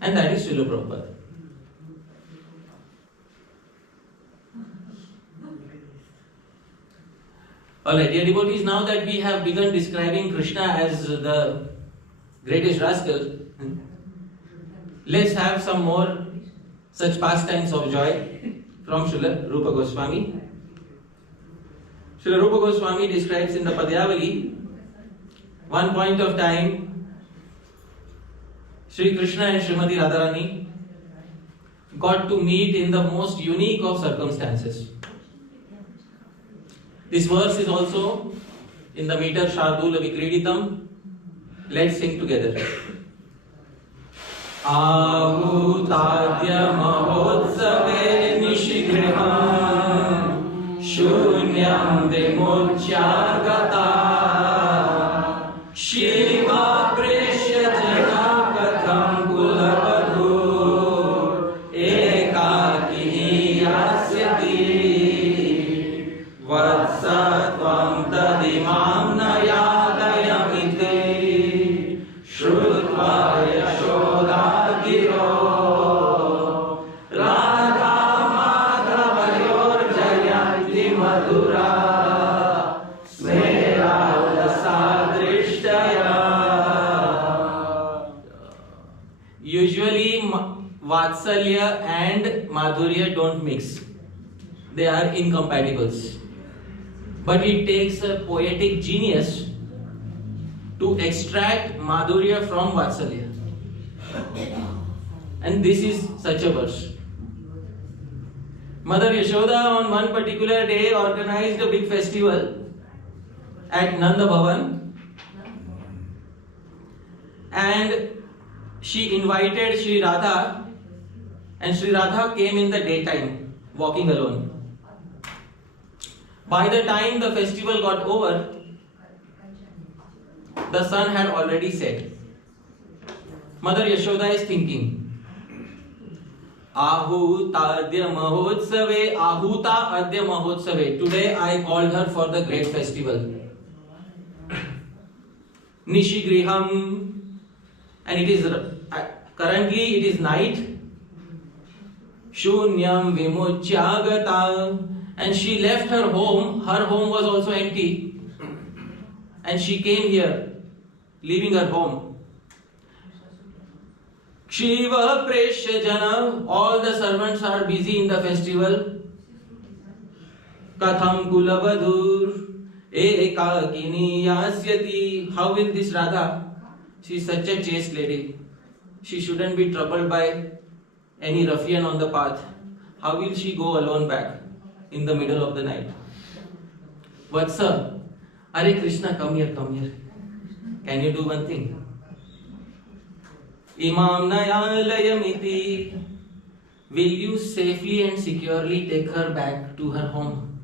And that is Srila Prabhupada. Alright, dear devotees, now that we have begun describing Krishna as the greatest rascal, let's have some more such pastimes of joy from Srila Rupa Goswami. Srila Rupa Goswami describes in the Padyavali, one point of time, Sri Krishna and Srimati Radharani got to meet in the most unique of circumstances. This verse is also in the meter Shardula Vikriditam. Let's sing together. Ahutadya mahotsave nishigriham shunyam vimuchyagata shiva preshya jana katham kulavadhur ekakini yasyati Vatsatvam tadimam nayadayamite Shrutva yashoda giro Radha madhavayor jayanti madhura Smera sadrishtaya. Usually Vatsalya and Madhurya don't mix. They are incompatibles. But it takes a poetic genius to extract Madhurya from Vatsalya. And this is such a verse. Mother Yashoda on one particular day organized a big festival at Nanda Bhavan, and she invited Sri Radha, and Sri Radha came in the daytime walking alone. By the time the festival got over, the sun had already set. Mother Yashoda is thinking, Ahutadya Mahotsave, Ahuta Adya Mahotsave. Today I called her for the great festival. Nishigriham, and it is currently it is night. Shunyam Vimuchyagata, and she left her home. Her home was also empty, and she came here leaving her home. Shiva Preshya Jana, all the servants are busy in the festival. Katham Kulavadhur, Ekakini Yasyati. How will this Radha? She is such a chaste lady. She shouldn't be troubled by any ruffian on the path. How will she go alone back in the middle of the night? Vatsa, Hare Krishna, come here, come here. Can you do one thing? Imam Nayalayamiti, will you safely and securely take her back to her home?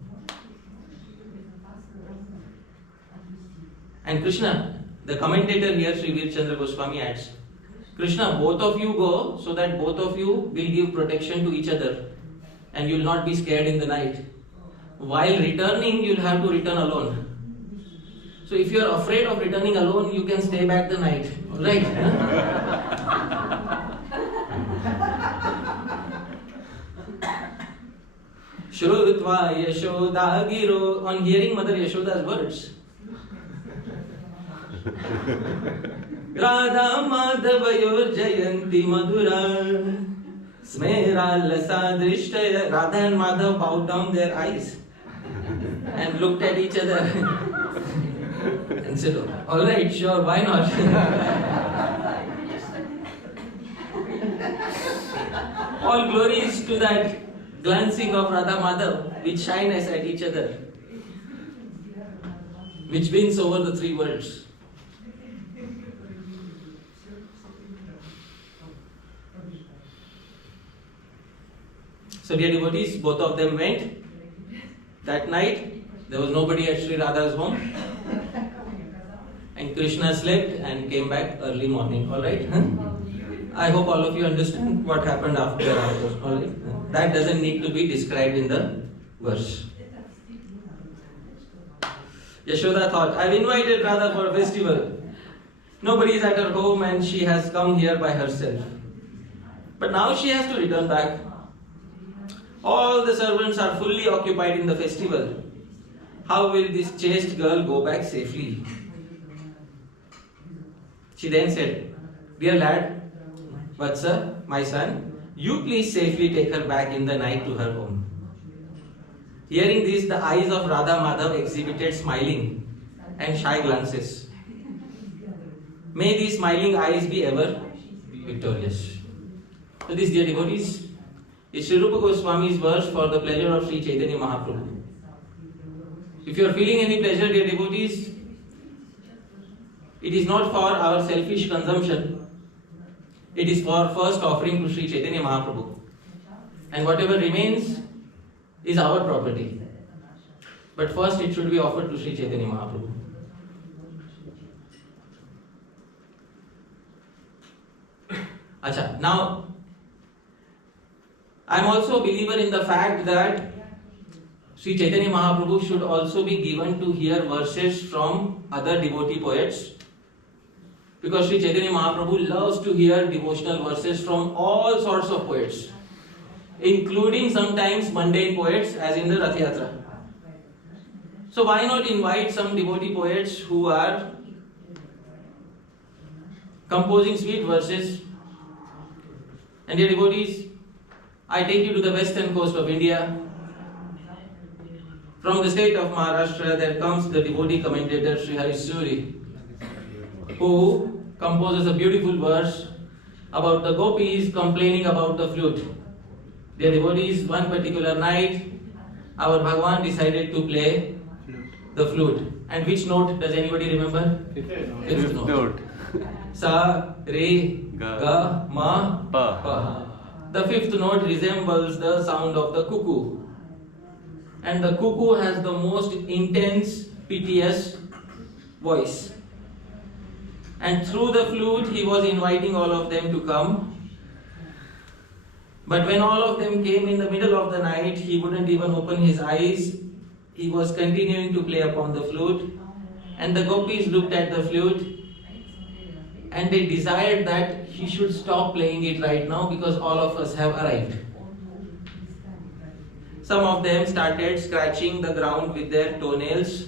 And Krishna, the commentator here, Sri Veer Chandra Goswami adds, Krishna, both of you go so that both of you will give protection to each other and you will not be scared in the night. While returning, you will have to return alone. So if you are afraid of returning alone, you can stay back the night. Right? Shrutva Yashoda Giro, on hearing Mother Yashoda's words. Radha Madhavayor Jayanti Madhura Smera Lasa Drishtaya. Radha and Madhav bowed down their eyes and looked at each other and said, alright, sure, why not? All glories to that glancing of Radha Madhav with shyness at each other, which wins over the three worlds. So dear devotees, both of them went. That night, there was nobody at Sri Radha's home. And Krishna slept and came back early morning. Alright? I hope all of you understand what happened after hours. Alright? That doesn't need to be described in the verse. Yashoda thought, I've invited Radha for a festival. Nobody is at her home and she has come here by herself. But now she has to return back. All the servants are fully occupied in the festival. How will this chaste girl go back safely? She then said, Dear lad, Vatsa, my son, you please safely take her back in the night to her home. Hearing this, the eyes of Radha Madhav exhibited smiling and shy glances. May these smiling eyes be ever victorious. So these dear devotees, is Sri Rupa Goswami's verse for the pleasure of Sri Chaitanya Mahaprabhu. If you are feeling any pleasure, dear devotees, it is not for our selfish consumption. It is for first offering to Sri Chaitanya Mahaprabhu. And whatever remains is our property. But first it should be offered to Sri Chaitanya Mahaprabhu. Acha, now I am also a believer in the fact that Sri Chaitanya Mahaprabhu should also be given to hear verses from other devotee poets, because Sri Chaitanya Mahaprabhu loves to hear devotional verses from all sorts of poets, including sometimes mundane poets as in the Rath Yatra. So why not invite some devotee poets who are composing sweet verses? And dear devotees, I take you to the western coast of India. From the state of Maharashtra, there comes the devotee commentator Sri Harish Suri, who composes a beautiful verse about the gopis complaining about the flute. Dear devotees, one particular night, our Bhagwan decided to play the flute. And which note does anybody remember? Fifth note. Sa, Re, Ga, Ma, Pa. The fifth note resembles the sound of the cuckoo. And the cuckoo has the most intense, piteous voice. And through the flute, he was inviting all of them to come. But when all of them came in the middle of the night, he wouldn't even open his eyes. He was continuing to play upon the flute. And the gopis looked at the flute and they desired that he should stop playing it right now because all of us have arrived. Some of them started scratching the ground with their toenails.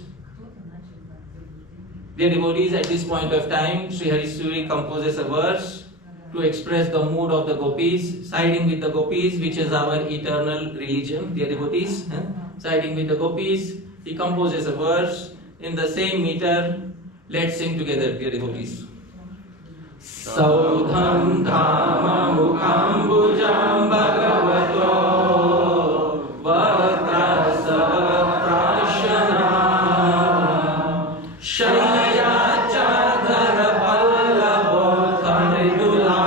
Dear devotees, at this point of time, Sri Harisuri composes a verse to express the mood of the gopis, siding with the gopis, which is our eternal religion. Dear devotees, siding with the gopis, he composes a verse in the same meter. Let's sing together, dear devotees. Saudham dhama mukhambujam bhagavato vatrasava prashana shaya chadhara pallavo thamridula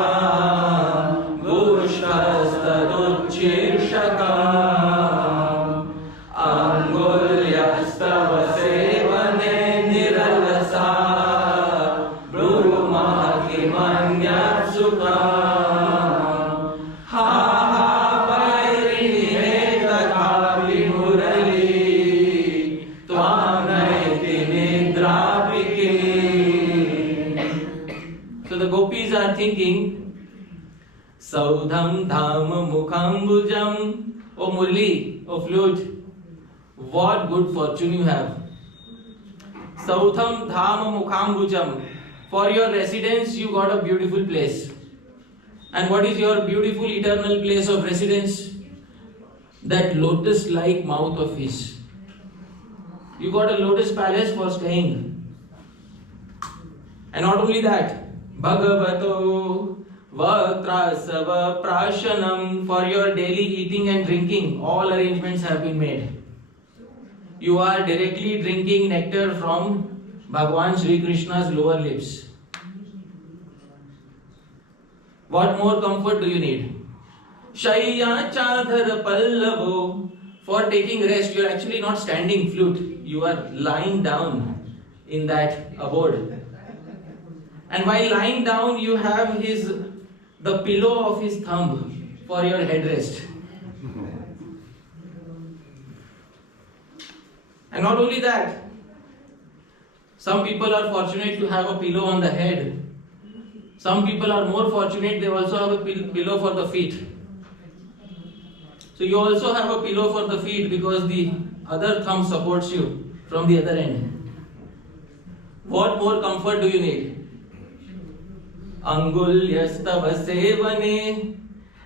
bhushkastaduchirshaka angulyastava sevane niralasa Brahmahimanyatsuka ha ha vairi hetakapi murali tvanaiti nidrapiki. So the gopis are thinking, Saudham dham mukhambujam, O Murli, O flute, what good fortune you have. Saudham dham mukhambujam, for your residence you got a beautiful place. And what is your beautiful eternal place of residence? That lotus-like mouth of his. You got a lotus palace for staying. And not only that, Bhagavato Vatrasava Prashanam, for your daily eating and drinking, all arrangements have been made. You are directly drinking nectar from Bhagwan Sri Krishna's lower lips. What more comfort do you need? Shaya Chadhar Pallavo, for taking rest. You are actually not standing, flute. You are lying down in that abode. And while lying down, you have the pillow of his thumb for your headrest. And not only that, some people are fortunate to have a pillow on the head. Some people are more fortunate, they also have a pillow for the feet. So you also have a pillow for the feet because the other thumb supports you from the other end. What more comfort do you need? Angulyastava sevane.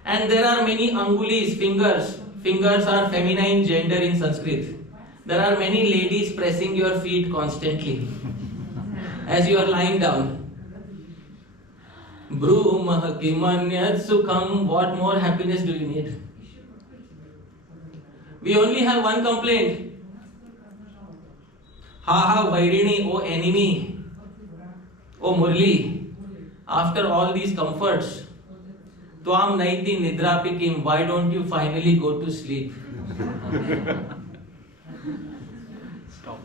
And there are many angulis, fingers. Fingers are feminine gender in Sanskrit. There are many ladies pressing your feet constantly as you are lying down. Brumah kimanyat sukham. What more happiness do you need? We only have one complaint. Ha ha Vairini, O enemy, O Murli. After all these comforts, Tvam naiti nidrapikim, why don't you finally go to sleep? Stop.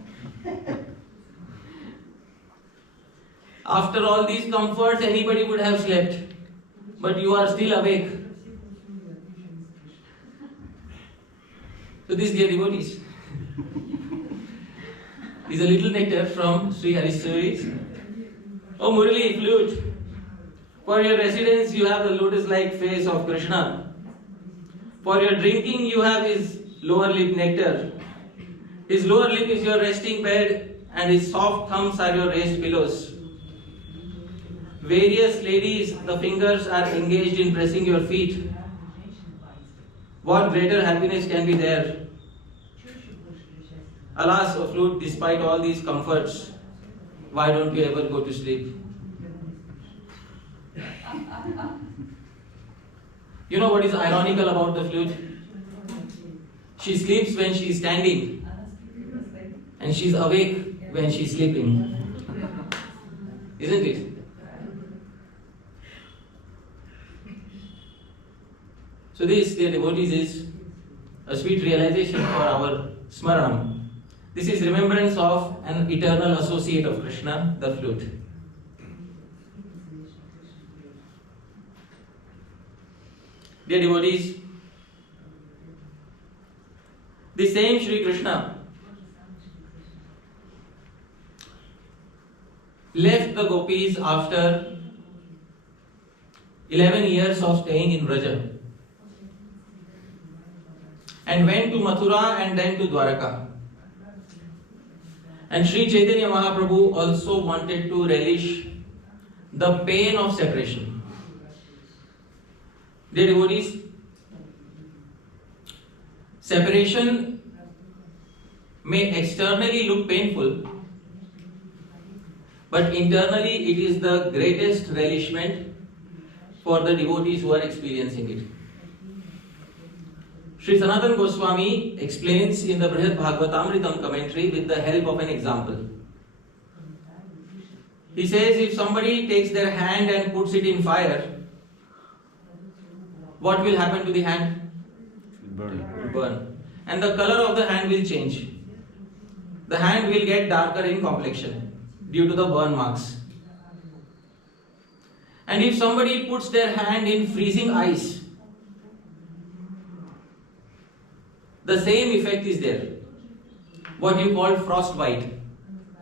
After all these comforts, anybody would have slept, but you are still awake. So this, dear devotees, is a little nectar from Sri Harisuri. O Murli, flute, for your residence you have the lotus-like face of Krishna. For your drinking you have his lower lip nectar. His lower lip is your resting bed and his soft thumbs are your raised pillows. Various ladies, the fingers are engaged in pressing your feet. What greater happiness can be there? Alas, O flute, despite all these comforts, why don't you ever go to sleep? You know what is ironical about the flute? She sleeps when she is standing and she is awake when she is sleeping. Isn't it? So this, dear devotees, is a sweet realization for our smaranam. This is remembrance of an eternal associate of Krishna, the flute. Dear devotees, the same Sri Krishna left the gopis after 11 years of staying in Vraja and went to Mathura and then to Dwaraka. And Sri Chaitanya Mahaprabhu also wanted to relish the pain of separation. Dear devotees, separation may externally look painful, but internally it is the greatest relishment for the devotees who are experiencing it. Sri Sanatana Goswami explains in the Brihad Bhagavatamritam commentary with the help of an example. He says if somebody takes their hand and puts it in fire, what will happen to the hand? Burn. And the color of the hand will change. The hand will get darker in complexion due to the burn marks. And if somebody puts their hand in freezing ice, the same effect is there. What you call frostbite.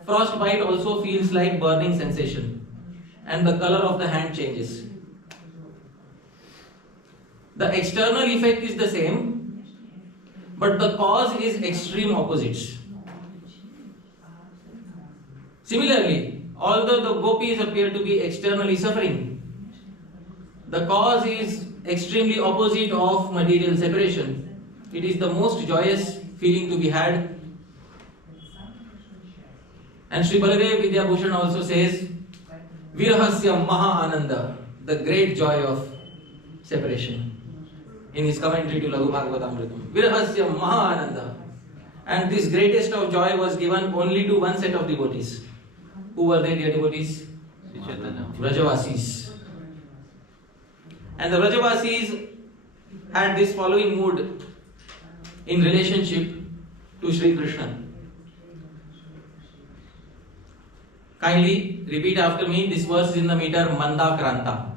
Frostbite also feels like burning sensation, and the color of the hand changes. The external effect is the same, but the cause is extreme opposites. Similarly, although the gopis appear to be externally suffering, the cause is extremely opposite of material separation. It is the most joyous feeling to be had. And Sri Baladev Vidyabhushan also says, Virahasya Maha Ananda, the great joy of separation. In his commentary to Laghu Bhagavatamritam. Virahasya Maha Ananda. And this greatest of joy was given only to one set of devotees. Who were they, dear devotees? Vrajavasis. And the Vrajavasis had this following mood in relationship to Sri Krishna. Kindly repeat after me. This verse is in the meter Manda Kranta.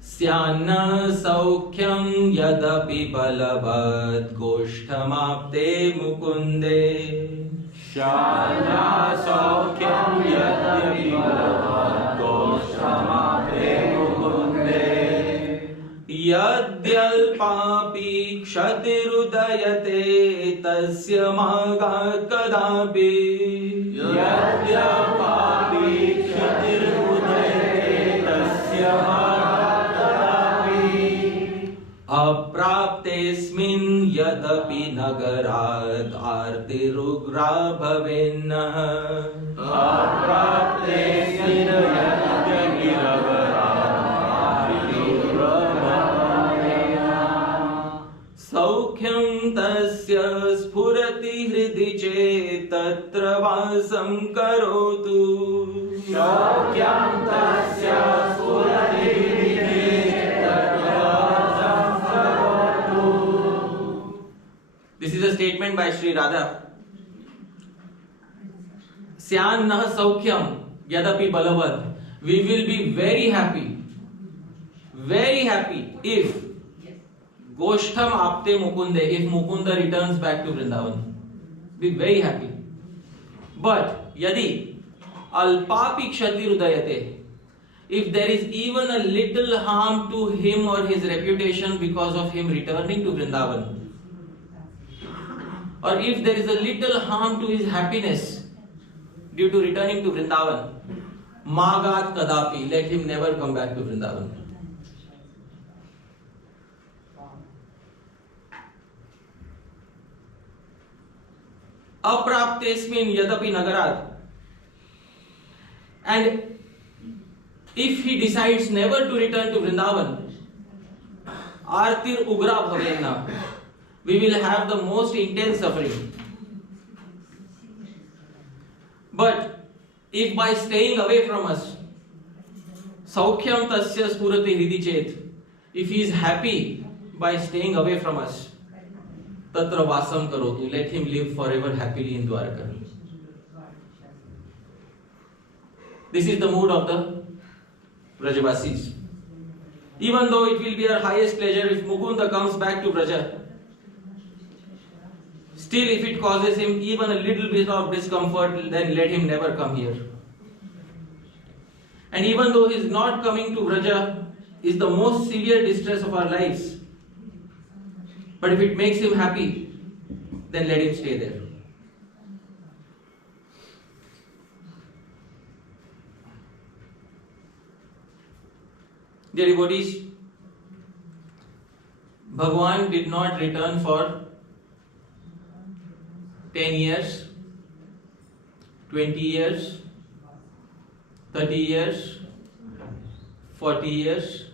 Syana Saukhyam Yadapi Balabhat Goshtamapte Mukunde. Syana Saukhyam Yadapi Balabhat Goshtamapte Mukunde. Yadyalpapi Kshatirudayate Tasya Magat Kadapi. Yadyapapi Kshatirudayate Tasya Magat Kadapi. Apraptesmin Yadapi Nagarad Artirugra Bhavennaha. Apraptesmin Yadapi Nagarad Artirugra Bhavennaha. Saukyam tasya spurati hridi chet tatra vasam karotu. Saukyam tasya spurati hridi tatra vasam karotu. This is a statement by Sri Radha. Syan nah saukhyam yadapi balavad. We will be very happy if Goshtham apte Mukunde, if Mukunda returns back to Vrindavan. Be very happy. But yadi alpapi kshati rudayate, if there is even a little harm to him or his reputation because of him returning to Vrindavan, or if there is a little harm to his happiness due to returning to Vrindavan, magat kadapi, let him never come back to Vrindavan. Apraptesmin yadapi nagarad. And if he decides never to return to Vrindavan, artir ugra bhavenna, we will have the most intense suffering. But if by staying away from us, saukhyam tasya spurati hridi chet, if he is happy by staying away from us, tatra vasam karotu, let him live forever happily in Dwarka. This is the mood of the Vrajavasis. Even though it will be our highest pleasure if Mukunda comes back to Vraja, still if it causes him even a little bit of discomfort, then let him never come here. And even though his not coming to Vraja is the most severe distress of our lives, but if it makes him happy, then let him stay there. Dear devotees, Bhagwan did not return for 10 years, 20 years, 30 years, 40 years.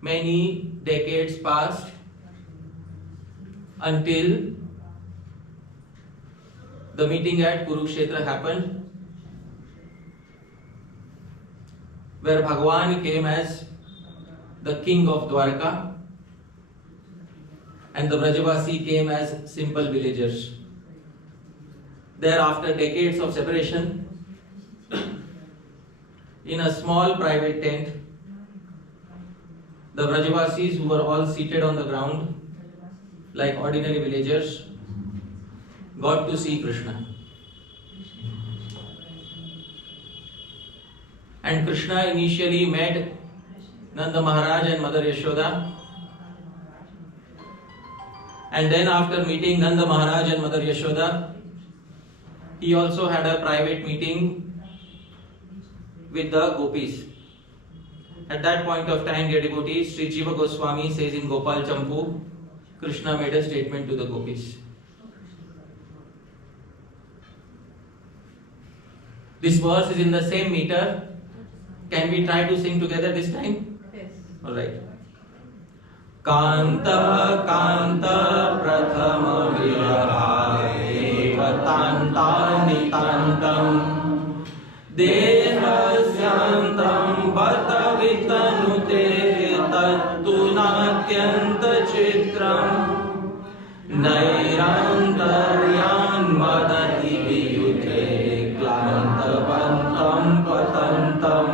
Many decades passed until the meeting at Kurukshetra happened, where Bhagwan came as the king of Dwarka and the Brajavasi came as simple villagers. There, after decades of separation, in a small private tent, the Brajavasis, who were all seated on the ground like ordinary villagers, got to see Krishna. And Krishna initially met Nanda Maharaj and Mother Yashoda. And then after meeting Nanda Maharaj and Mother Yashoda, he also had a private meeting with the gopis. At that point of time, dear devotees, Sri Jiva Goswami says in Gopal Champu, Krishna made a statement to the gopis. This verse is in the same meter. Can we try to sing together this time? Yes. Alright. Kanta Kanta Prathama Viraha Eva Tanta Nitantam Dehasyantam Bata Vitanute Tattu Natyanta Chitram Nairantaryan Madati Viyute Klanta Bantam Patantam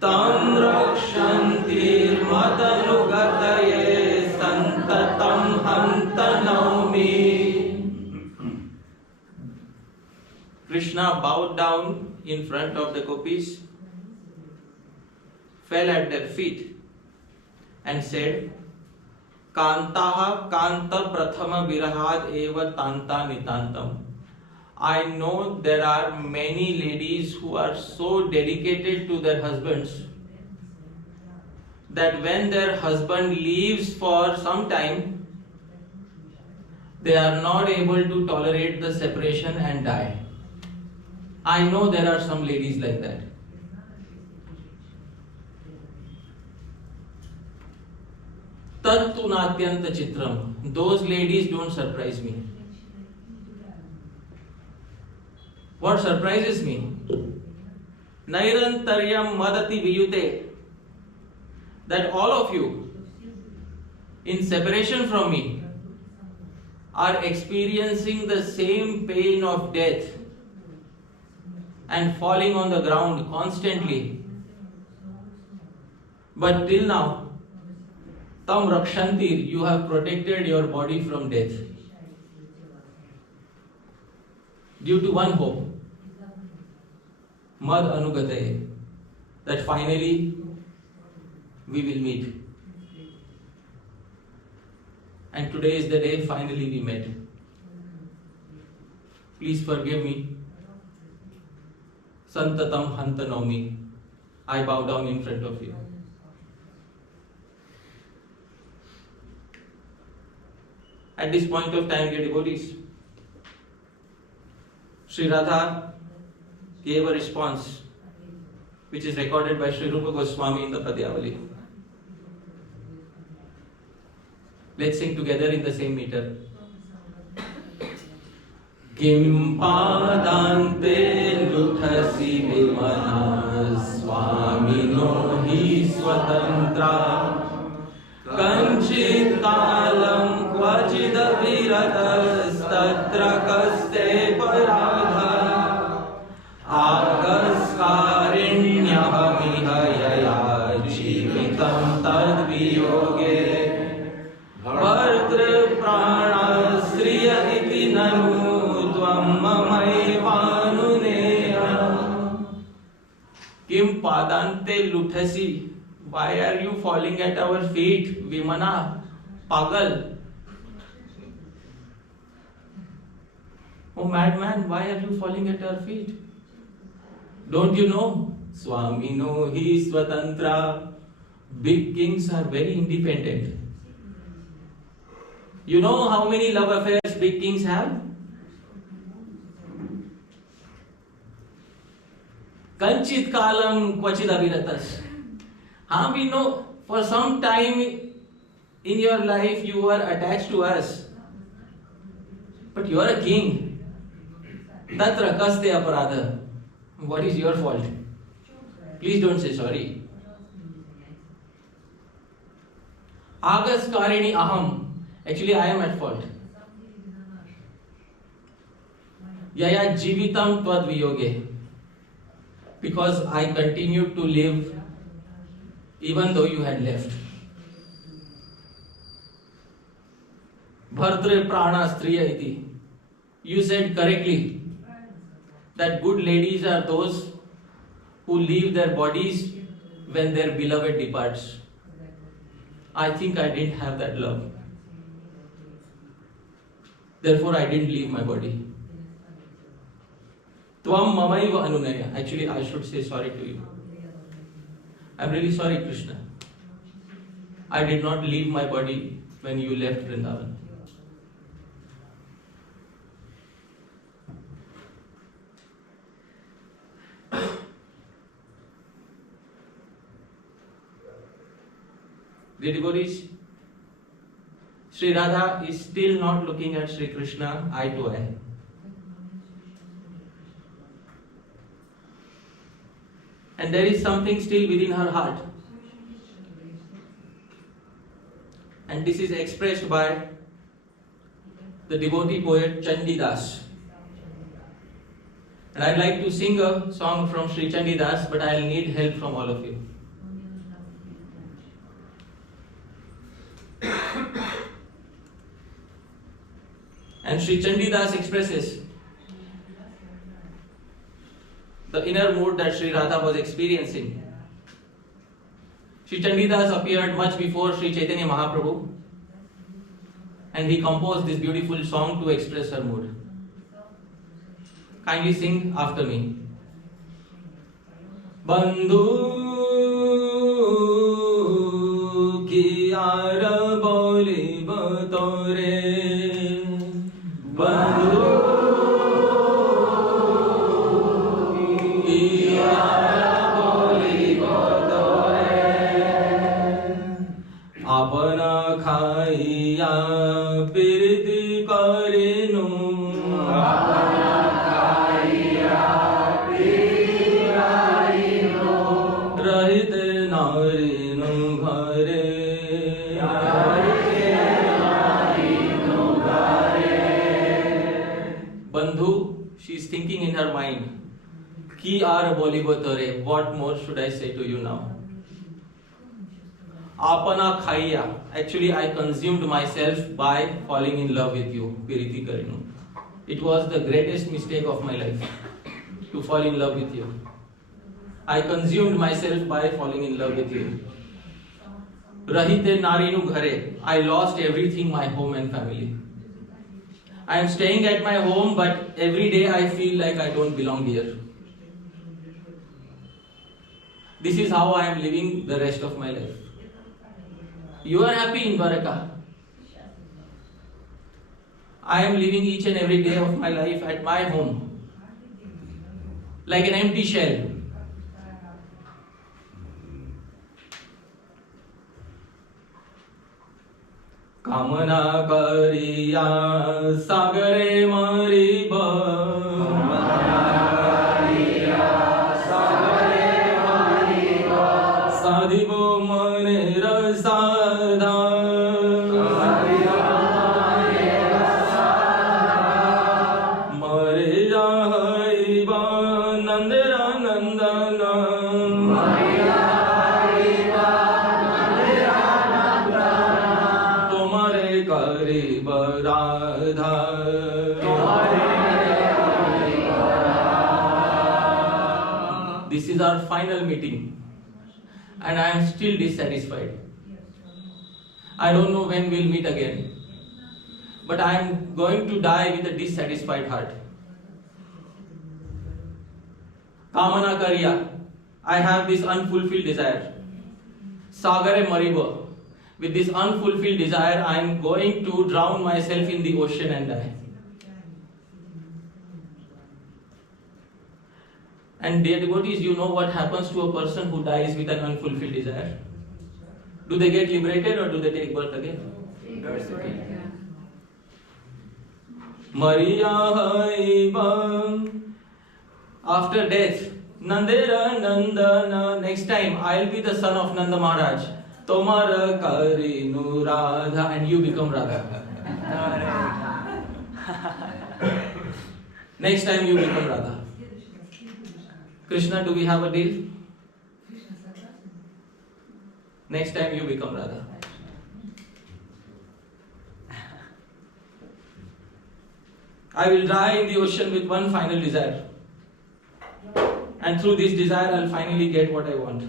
Tam Rakshantir Madanugataye Santatam Hantanaumi. Krishna bowed down in front of the gopis, fell at their feet and said, Kantaha Kanta Prathama Virahad Eva Tanta Nitantam. I know there are many ladies who are so dedicated to their husbands that when their husband leaves for some time, they are not able to tolerate the separation and die. I know there are some ladies like that. Tattu Natyanta Chitram. Those ladies don't surprise me. What surprises me? Nairantaryam Madati Viyute. That all of you, in separation from me, are experiencing the same pain of death and falling on the ground constantly. But till now, Tam Rakshantir, you have protected your body from death. Due to one hope, Mad Anugataye, that finally we will meet. And today is the day finally we met. Please forgive me. Santatam Hantanomi. I bow down in front of you. At this point of time, dear devotees, Sri Radha gave a response which is recorded by Sri Rupa Goswami in the Padyavali. Let's sing together in the same meter. Kim padante luthasi vimana swamino hi swatantra kanchit kalam kvachida viratas tatra kaste paradha agaskarinyamihayaya jivitam tad viyoge Bhartri prana striya iti nanu tvam mamaivanuneha. Kim padante luthasi. Why are you falling at our feet, Vimana, Pagal? Oh madman, why are you falling at our feet? Don't you know Swamino hi swatantra. Big kings are very independent. You know how many love affairs big kings have? Kanchit kalam kvachid abhiratas. We know for some time in your life you are attached to us. But you are a king. Tatra kaste aparadha. What is your fault? Please don't say sorry. Agas karini aham. Actually, I am at fault. Yaya jivitam tvad viyoge. Because I continued to live even though you had left. Bhartre prana striya iti. You said correctly that good ladies are those who leave their bodies when their beloved departs. I think I didn't have that love. Therefore, I didn't leave my body. Tvam mamaiva anunaya. Actually, I should say sorry to you. I'm really sorry, Krishna. I did not leave my body when you left Vrindavan. The devotees, Sri Radha is still not looking at Sri Krishna eye to eye. And there is something still within her heart. And this is expressed by the devotee poet Chandidas. And I'd like to sing a song from Sri Chandidas, but I'll need help from all of you. And Sri Chandidas expresses the inner mood that Sri Radha was experiencing. Sri Chandidas appeared much before Sri Chaitanya Mahaprabhu, and he composed this beautiful song to express her mood. Kindly sing after me. Bandhu ki aara boli batore. Bandhu ki aara boli batore. Apana khaiya pirti karenu. Bandhu, she is thinking in her mind, Ki aar boli batore, what more should I say to you now? Apana khaiya, actually I consumed myself by falling in love with you, Piriti Karinu. It was the greatest mistake of my life, to fall in love with you. I consumed myself by falling in love with you. Rahite narinu ghare, I lost everything, my home and family. I am staying at my home, but every day I feel like I don't belong here. This is how I am living the rest of my life. You are happy in Dwaraka. I am living each and every day of my life at my home, like an empty shell. Kamana kariya sagare mariba. Sadibo mane rasada. Mare jahaiba nandera nandana. This is our final meeting, and I am still dissatisfied. I don't know when we'll meet again, but I am going to die with a dissatisfied heart. Kamana kariya, I have this unfulfilled desire. Sagare Maribo. With this unfulfilled desire, I am going to drown myself in the ocean and die. And dear devotees, you know what happens to a person who dies with an unfulfilled desire? Do they get liberated or do they take birth again? Maria Haibam. After death, Nandera Nandana, next time I'll be the son of Nanda Maharaj. Tomara Karinu Radha, and you become Radha. Next time you become Radha. Krishna, do we have a deal? Next time you become Radha. I will die in the ocean with one final desire. And through this desire, I'll finally get what I want.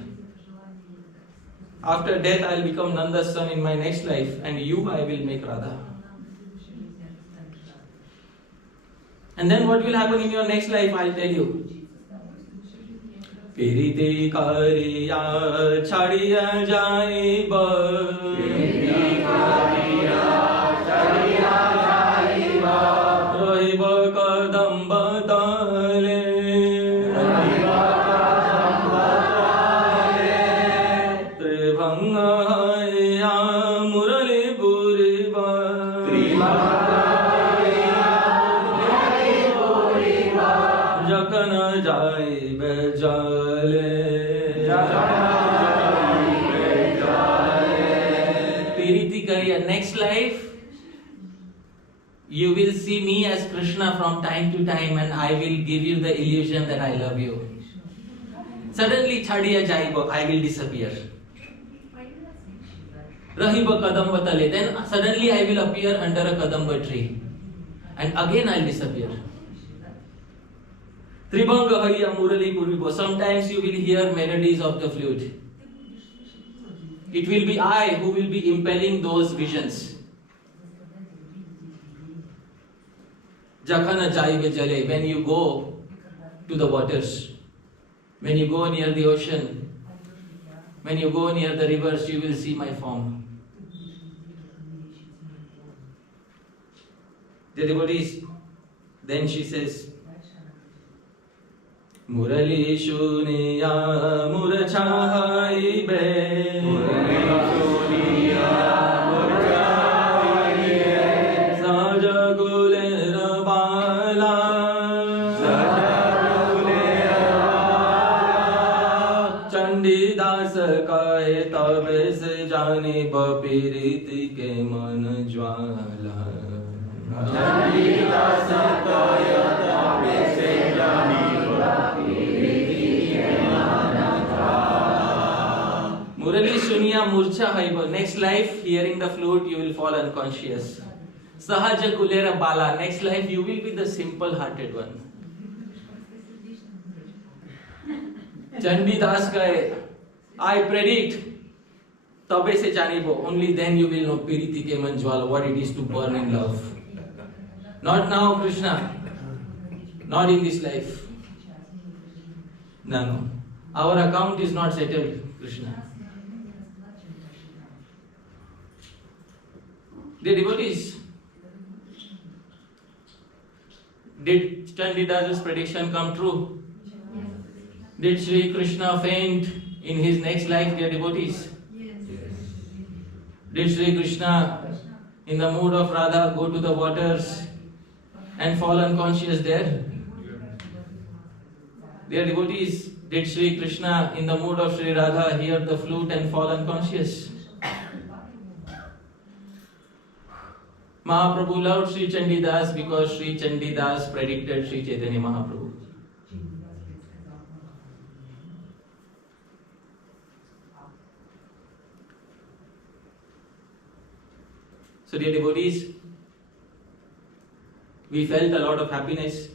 After death, I'll become Nanda's son in my next life, and you I will make Radha. And then what will happen in your next life, I'll tell you. Piriti kariya chadiya jaiba. Piriti kariya chadiya jaiba. Rahiba kadam batale. Rahiba kadam batale. Tribhanga haya murali puriba. Tribhanga haya murali puriba. Jakana jaiba jale. Piriti kariya, next life. You will see me as Krishna from time to time, and I will give you the illusion that I love you. Suddenly, chadiya jaiba, I will disappear. Rahiba kadamba tale, then suddenly I will appear under a kadamba tree. And again I will disappear. Tribhanga haya murali puribo, sometimes you will hear melodies of the flute. It will be I who will be impelling those visions. Jakhana jaive jale, when you go to the waters, when you go near the ocean, when you go near the rivers, you will see my form. The devotees, then she says, Murali shuniya murachai be. Murali shuniya murachai be. Saja gule rabala. Saja gule rabala. Chandi das kahe tabe se jani bapiriti ke man jwala. Chandi das kahe tabe se jani. Murali Shunya Murcha Haiba. Next life, hearing the flute, you will fall unconscious. Sahaja Kulera Bala. Next life, you will be the simple hearted one. Chandi Das Gaye. I predict. Tabe se janibo. Only then you will know Piriti ke manjwala, what it is to burn in love. Not now, Krishna. Not in this life. No. Our account is not settled, Krishna. The devotees, did Chandidasa's prediction come true? Did Sri Krishna faint in his next life, dear devotees? Did Sri Krishna, in the mood of Radha, go to the waters and fall unconscious there? Dear devotees, did Sri Krishna, in the mood of Sri Radha, hear the flute and fall unconscious? Mahaprabhu loved Sri Chandidas because Sri Chandidas predicted Sri Chaitanya Mahaprabhu. So dear devotees, we felt a lot of happiness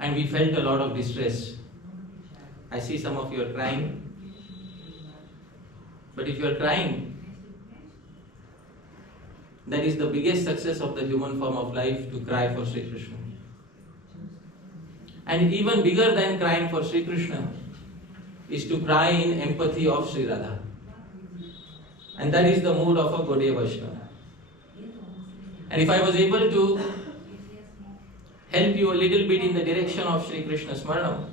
and we felt a lot of distress. I see some of you are crying. But if you are crying, that is the biggest success of the human form of life, to cry for Sri Krishna. And even bigger than crying for Sri Krishna, is to cry in empathy of Sri Radha. And that is the mood of a Gaudiya Vaishnava. And if I was able to help you a little bit in the direction of Sri Krishna Smaranam,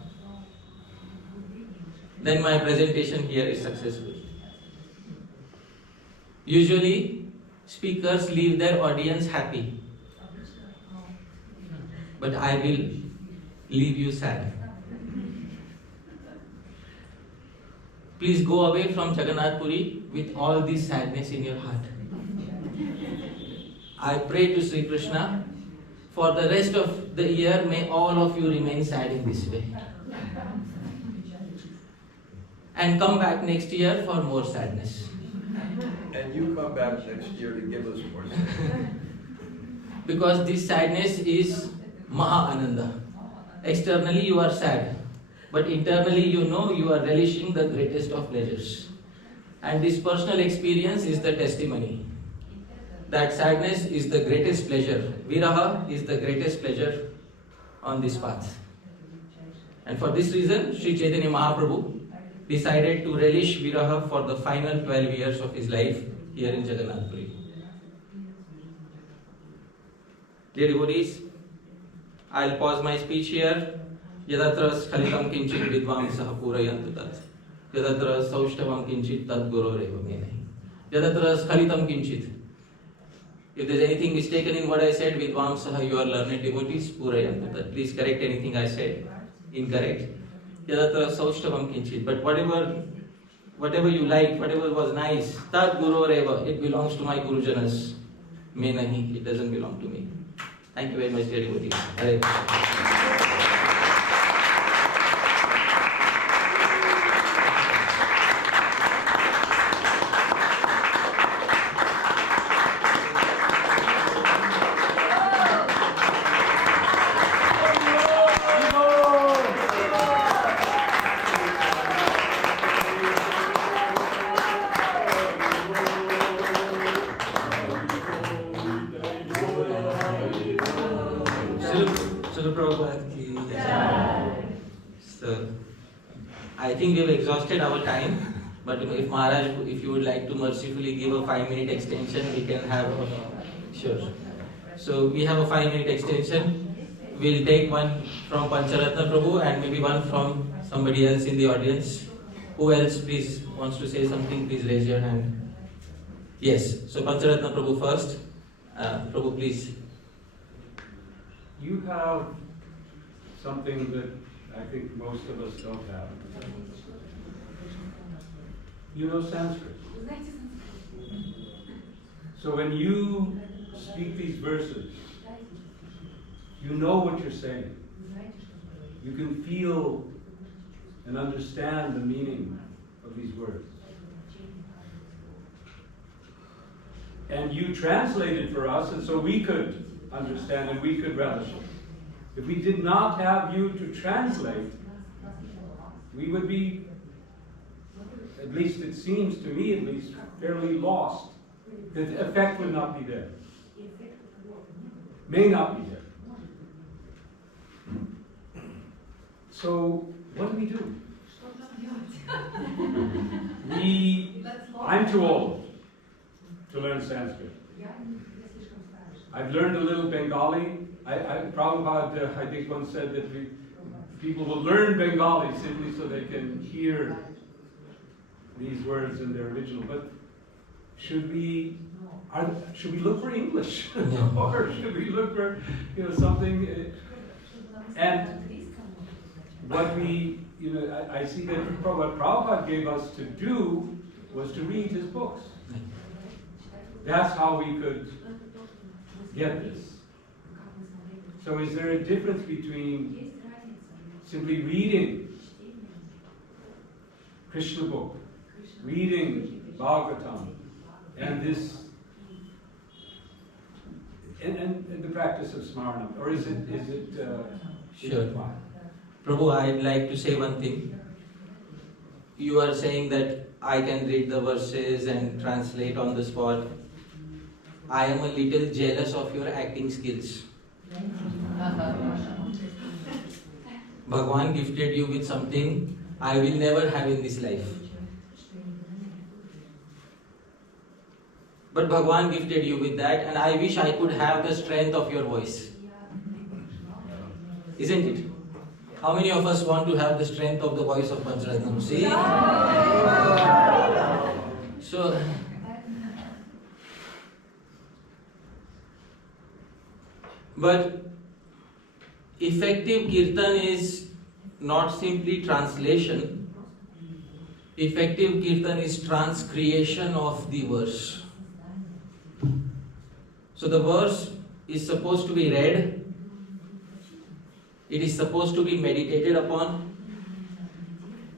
then my presentation here is successful. Usually, speakers leave their audience happy. But I will leave you sad. Please go away from Jagannath Puri with all this sadness in your heart. I pray to Sri Krishna, for the rest of the year, may all of you remain sad in this way. And come back next year for more sadness. And you come back next year to give us more sadness. Because this sadness is Maha Ananda. Externally you are sad, but internally you know you are relishing the greatest of pleasures. And this personal experience is the testimony that sadness is the greatest pleasure. Viraha is the greatest pleasure on this path. And for this reason, Sri Chaitanya Mahaprabhu decided to relish Viraha for the final 12 years of his life here in Jagannath Puri. Dear devotees, I'll pause my speech here. Yadatra skhalitam kinchit vidvamsah purayantu tat. Yadatra saushtavam kinchit tat guroreva me nahi. Yadatra skhalitam kinchit. If there's anything mistaken in what I said, vidvamsah, you are learned devotees, purayantu tat. Please correct anything I said incorrect. Yadatra saushtavam kinchit. But whatever you liked, whatever was nice, tat guroreva, it belongs to my gurujanas. Me nahi, it doesn't belong to me. Thank you very much, dear devotees. Hare Krishna. So, I think we have exhausted our time, but if Maharaj, if you would like to mercifully give a 5-minute extension, we can have a, sure. So we have a 5-minute extension. We'll take one from Pancharatna Prabhu and maybe one from somebody else in the audience. Who else please wants to say something? Please raise your hand. Yes, so Pancharatna Prabhu first. Prabhu, please. You have something that I think most of us don't have. You know Sanskrit. So when you speak these verses, you know what you're saying. You can feel and understand the meaning of these words. And you translated for us, and so we could understand and we could relish it. If we did not have you to translate, we would be, at least it seems to me at least, fairly lost. The effect would not be there. May not be there. So, what do we do? I'm too old to learn Sanskrit. I've learned a little Bengali. Prabhupada, I think, once said that people will learn Bengali simply so they can hear these words in their original. But should we look for English, or should we look for something? And what I see that what Prabhupada gave us to do was to read his books. That's how we could get this. So is there a difference between simply reading Krishna book, reading Bhagavatam, and this, and the practice of Smaranam? Or is it Sure. Prabhu, I'd like to say one thing. You are saying that I can read the verses and translate on the spot. I am a little jealous of your acting skills. Bhagwan gifted you with something I will never have in this life. But Bhagwan gifted you with that, and I wish I could have the strength of your voice. Isn't it? How many of us want to have the strength of the voice of Pancharatnam? See? So, but effective kirtan is not simply translation. Effective kirtan is transcreation of the verse. So the verse is supposed to be read, it is supposed to be meditated upon,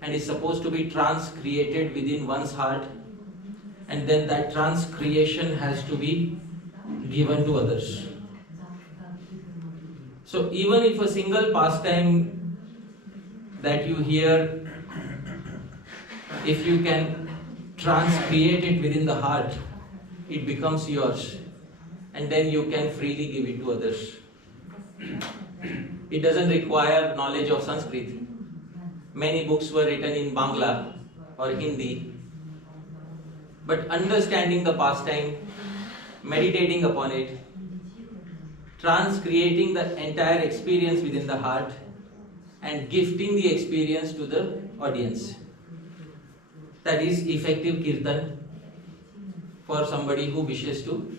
and is supposed to be transcreated within one's heart, and then that transcreation has to be given to others. So even if a single pastime that you hear, if you can transcreate it within the heart, it becomes yours, and then you can freely give it to others. It doesn't require knowledge of Sanskrit. Many books were written in Bangla or Hindi, but understanding the pastime, meditating upon it, transcreating the entire experience within the heart, and gifting the experience to the audience. That is effective kirtan for somebody who wishes to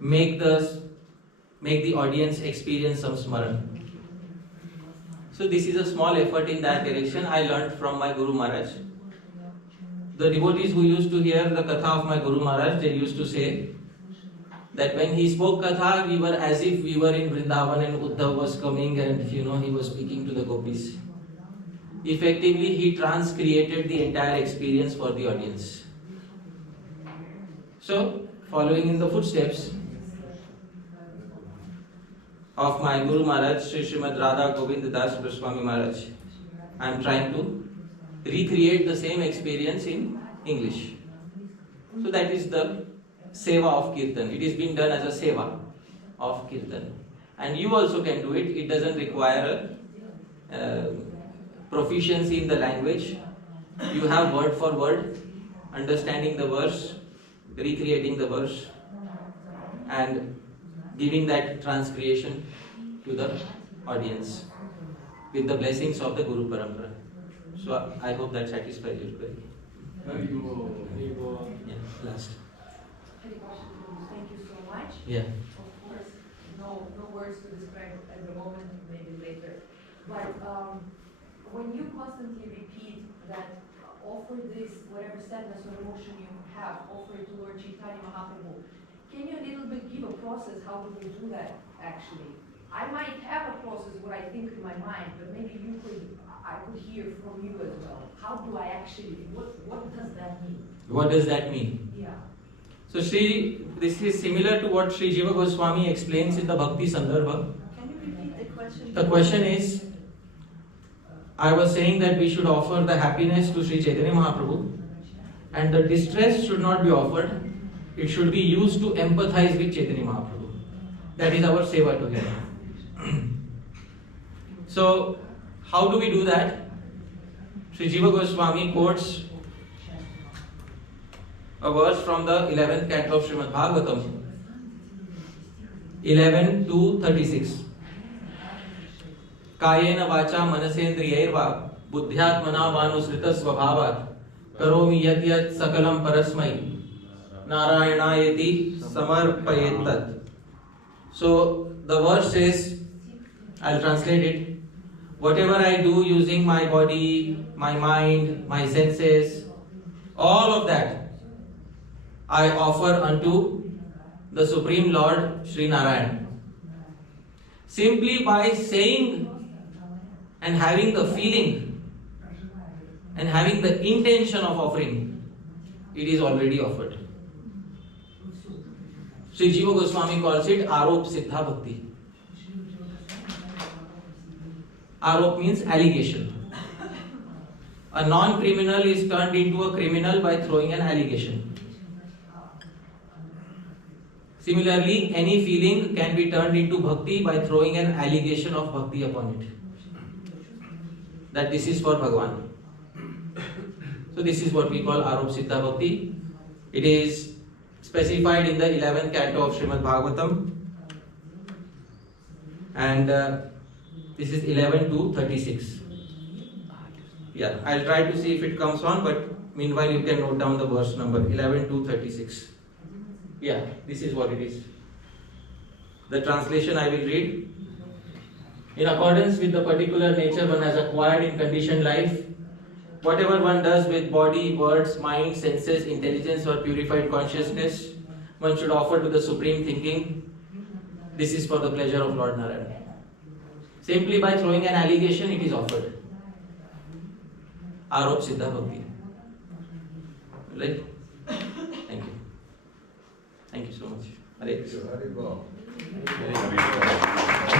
make the audience experience some smaran. So this is a small effort in that direction I learned from my Guru Maharaj. The devotees who used to hear the katha of my Guru Maharaj, they used to say that when he spoke katha, we were as if we were in Vrindavan and Uddhav was coming and he was speaking to the gopis. Effectively, he transcreated the entire experience for the audience. So, following in the footsteps of my Guru Maharaj, Sri Srimad Radha Govind Das Goswami Maharaj, I am trying to recreate the same experience in English. So that is the seva of kirtan. It is being done as a seva of kirtan. And you also can do it. It doesn't require proficiency in the language. You have word for word, understanding the verse, recreating the verse, and giving that transcreation to the audience with the blessings of the Guru Parampara. So I hope that satisfies your query. Yeah, last. Thank you so much. Yeah. Of course, no words to describe at the moment, maybe later. But when you constantly repeat that, offer this, whatever sadness or emotion you have, offer it to Lord Chaitanya Mahaprabhu, can you a little bit give a process how do we do that actually? I might have a process what I think in my mind, but maybe I could hear from you as well. How do I actually, what does that mean? What does that mean? Yeah. So this is similar to what Sri Jiva Goswami explains in the Bhakti Sandarbha. Can you repeat the question? The question is, I was saying that we should offer the happiness to Sri Chaitanya Mahaprabhu, and the distress should not be offered. It should be used to empathize with Chaitanya Mahaprabhu. That is our seva to him. So, how do we do that? Sri Jiva Goswami quotes a verse from the 11th canto of Srimad Bhagavatam, 11 to 36. Kayena vacha manasendriyaiva buddhyatmana manusrita svabhavat karomi yat yat sakalam parasmai Narayanayati samarpayetat. So the verse says, I'll translate it. Whatever I do using my body, my mind, my senses, all of that I offer unto the Supreme Lord Sri Narayan. Simply by saying and having the feeling and having the intention of offering, it is already offered. Sri Jiva Goswami calls it Arop Siddha Bhakti. Arop means allegation. A non-criminal is turned into a criminal by throwing an allegation. Similarly, any feeling can be turned into bhakti by throwing an allegation of bhakti upon it. that this is for Bhagwan. So this is what we call Arop Siddha Bhakti. It is specified in the 11th canto of Srimad Bhagavatam, and this is 11 to 36. Yeah, I'll try to see if it comes on, but meanwhile you can note down the verse number 11 to 36. Yeah, this is what it is. The translation I will read. In accordance with the particular nature one has acquired in conditioned life, whatever one does with body, words, mind, senses, intelligence or purified consciousness, one should offer to the Supreme thinking, this is for the pleasure of Lord Narayan. Simply by throwing an allegation, it is offered. Arop Siddha Bhakti. Right? Thank you. Thank you so much. Hare Krishna. Haribol. Very good.